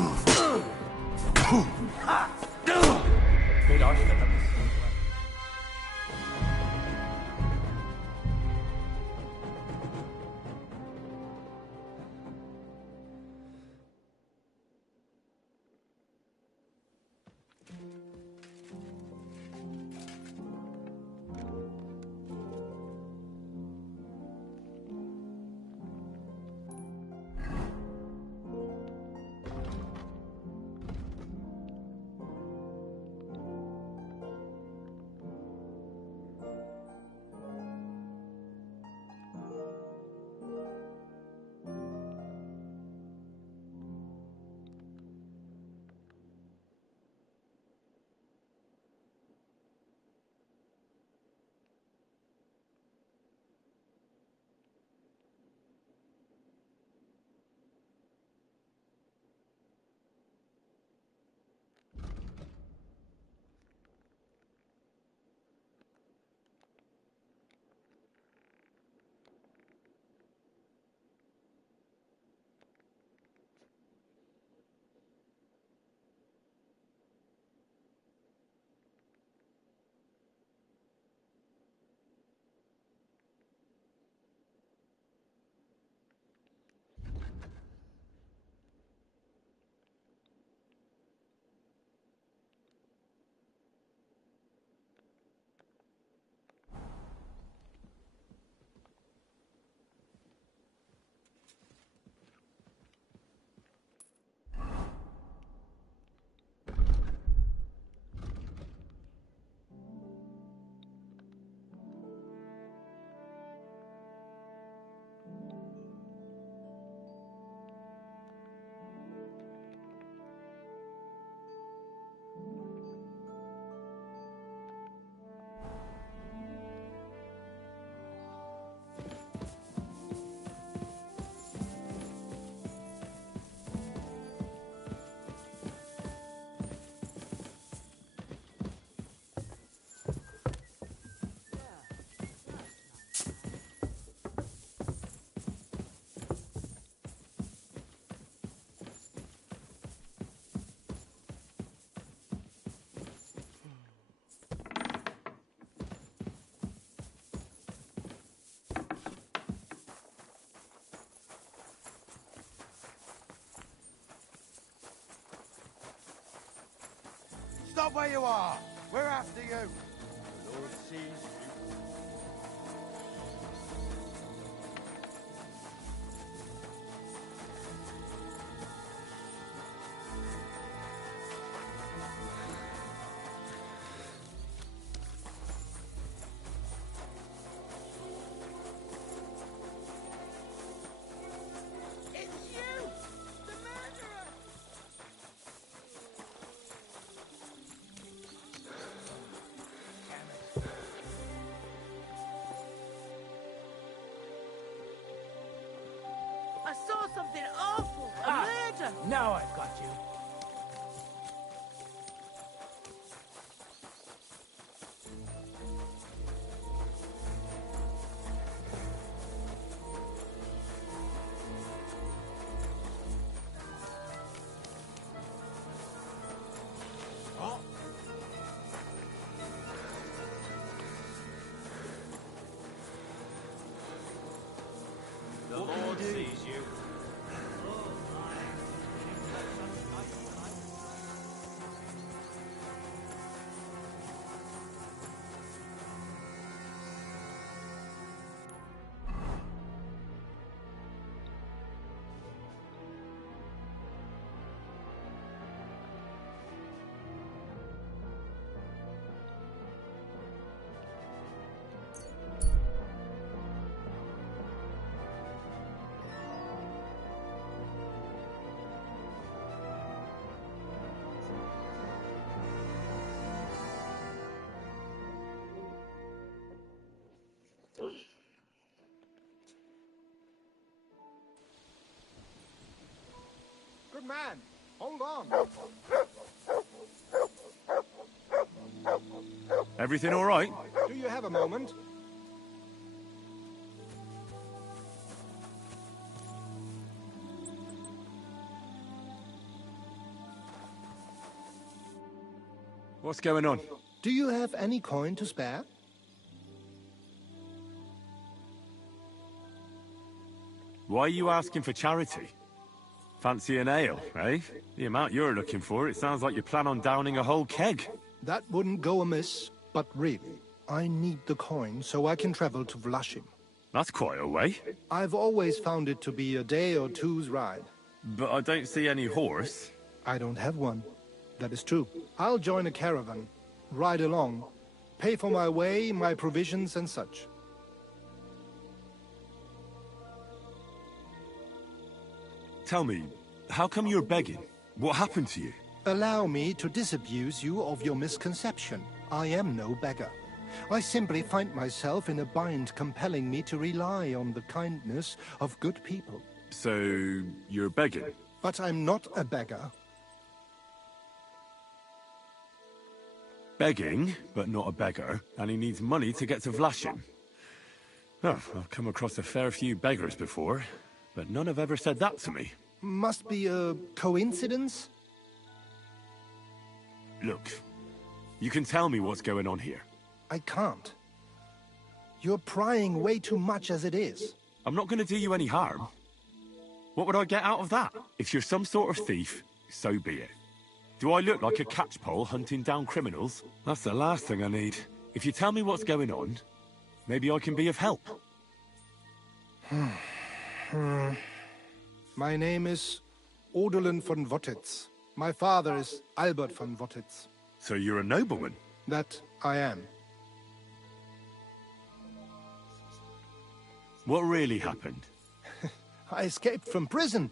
Stop where you are! We're after you! The Lord sees you. I saw something awful! A murder! Now I've got you. The Lord sees you. Good man, hold on. Everything all right? Do you have a moment? What's going on? Do you have any coin to spare? Why are you asking for charity? Fancy an ale, eh? The amount you're looking for, it sounds like you plan on downing a whole keg. That wouldn't go amiss, but really, I need the coin so I can travel to Vlashim. That's quite a way. I've always found it to be a day or two's ride. But I don't see any horse. I don't have one. That is true. I'll join a caravan, ride along, pay for my way, my provisions and such. Tell me, how come you're begging? What happened to you? Allow me to disabuse you of your misconception. I am no beggar. I simply find myself in a bind compelling me to rely on the kindness of good people. So, you're begging? But I'm not a beggar. Begging, but not a beggar, and he needs money to get to Vlashim. Oh, I've come across a fair few beggars before, but none have ever said that to me. Must be a coincidence? Look, you can tell me what's going on here. I can't. You're prying way too much as it is. I'm not going to do you any harm. What would I get out of that? If you're some sort of thief, so be it. Do I look like a catchpole hunting down criminals? That's the last thing I need. If you tell me what's going on, maybe I can be of help. My name is Odolin von Wottitz. My father is Albert von Wottitz. So you're a nobleman? That I am. What really happened? I escaped from prison.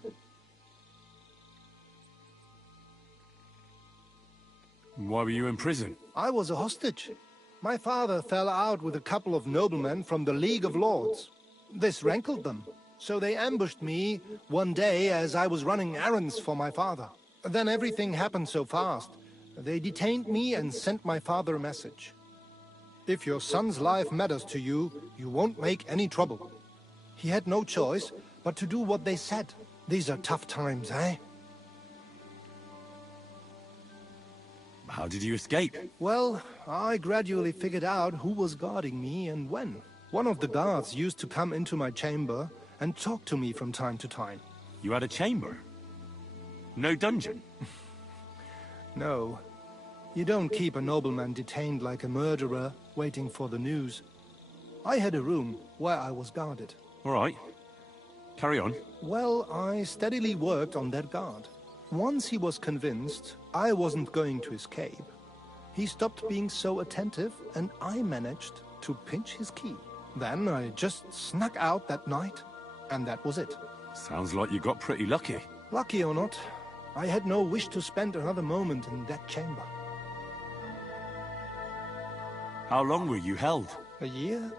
Why were you in prison? I was a hostage. My father fell out with a couple of noblemen from the League of Lords. This rankled them, so they ambushed me one day as I was running errands for my father. Then everything happened so fast. They detained me and sent my father a message. If your son's life matters to you, you won't make any trouble. He had no choice but to do what they said. These are tough times, eh? How did you escape? Well, I gradually figured out who was guarding me and when. One of the guards used to come into my chamber and talk to me from time to time. You had a chamber? No dungeon? No. You don't keep a nobleman detained like a murderer, waiting for the news. I had a room where I was guarded. All right. Carry on. Well, I steadily worked on that guard. Once he was convinced I wasn't going to escape, he stopped being so attentive, and I managed to pinch his key. Then I just snuck out that night, and that was it. Sounds like you got pretty lucky. Lucky or not, I had no wish to spend another moment in that chamber. How long were you held? A year?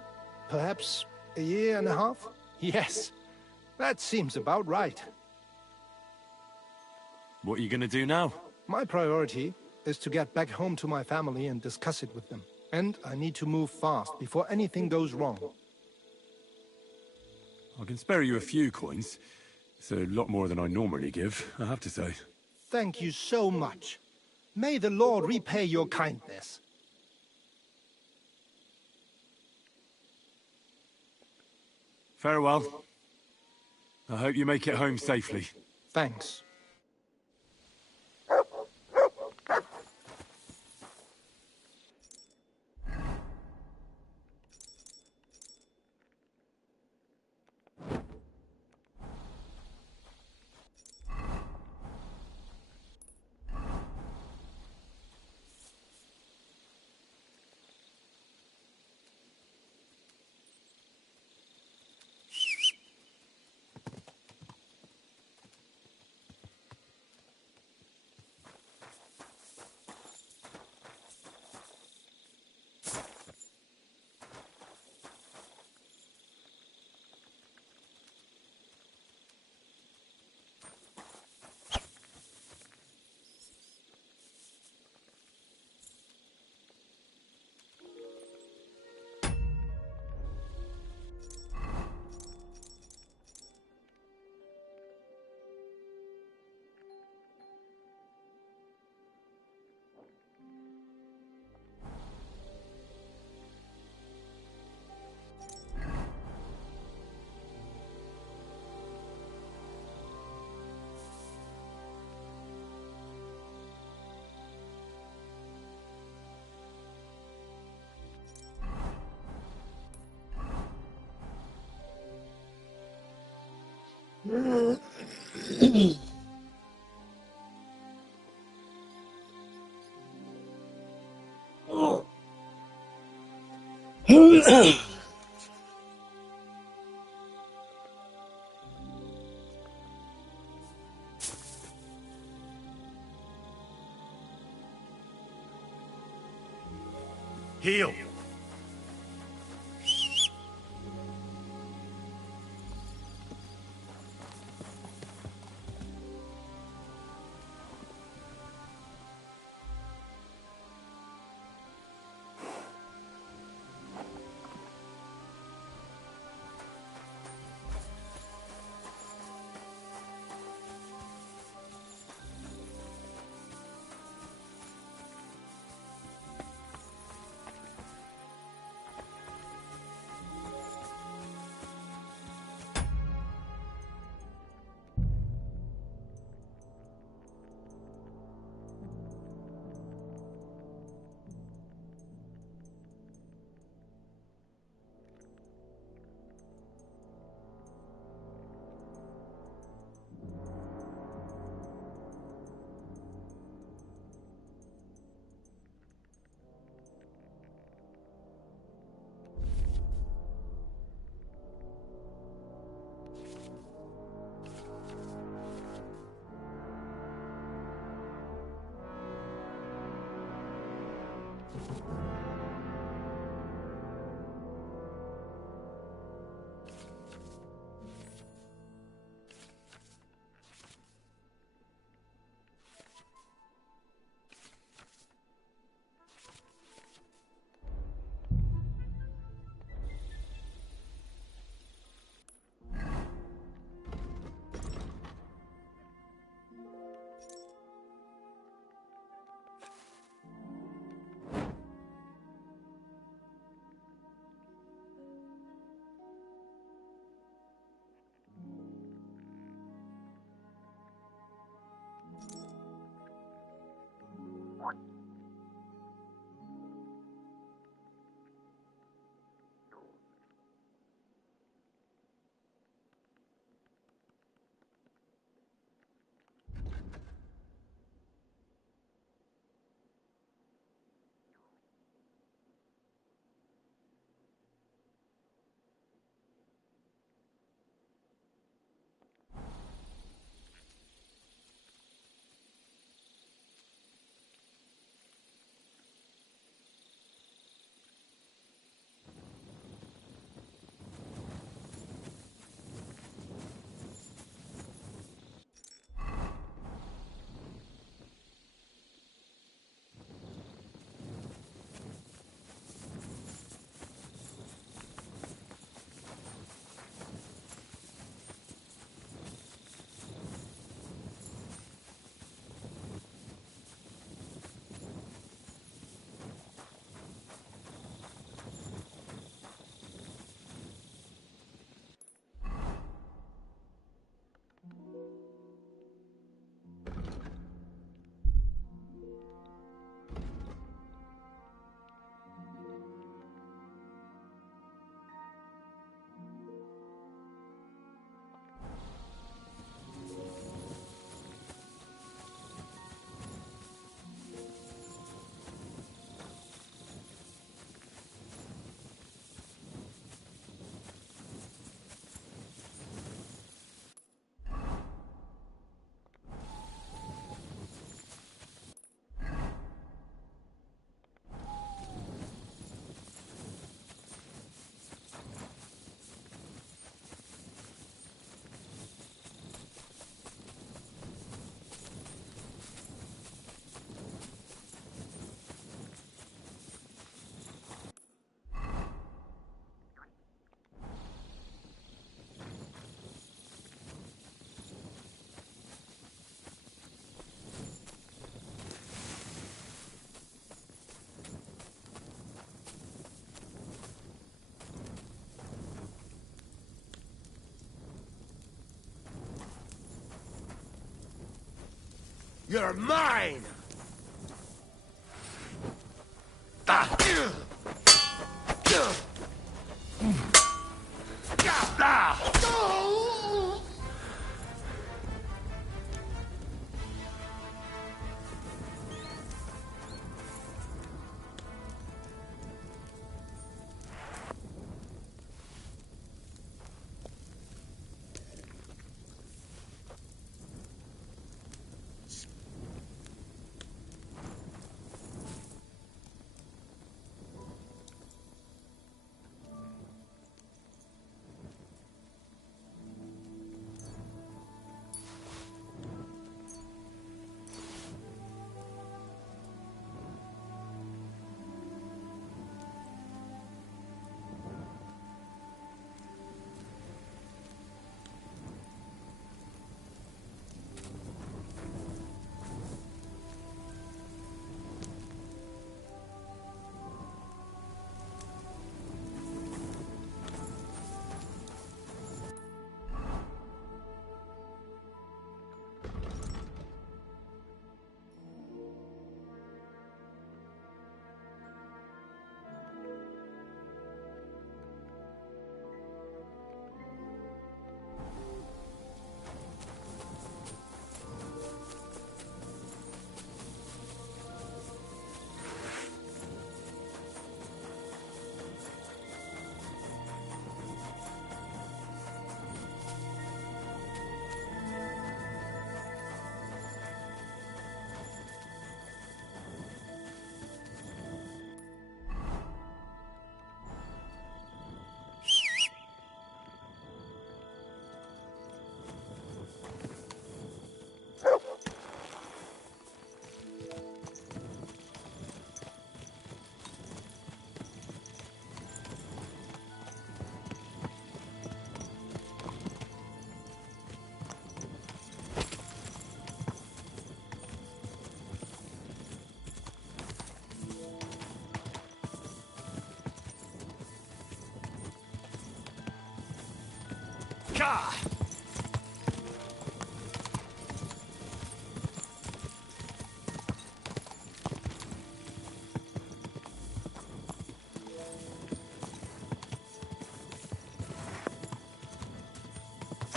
Perhaps a year and a half? Yes, that seems about right. What are you gonna do now? My priority is to get back home to my family and discuss it with them. And I need to move fast before anything goes wrong. I can spare you a few coins. It's a lot more than I normally give, I have to say. Thank you so much. May the Lord repay your kindness. Farewell. I hope you make it home safely. Thanks. Heal! You're mine!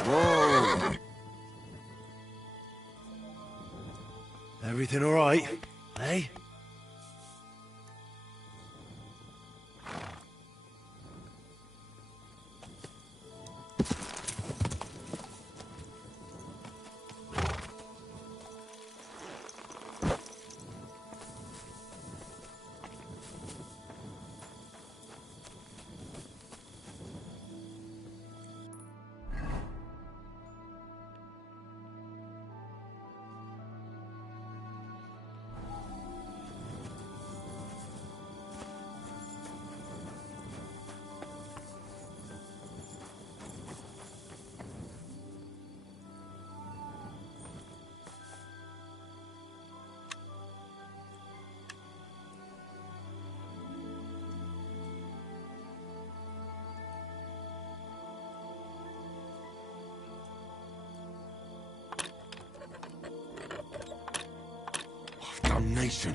Whoa! Everything all right? Hey? Damnation.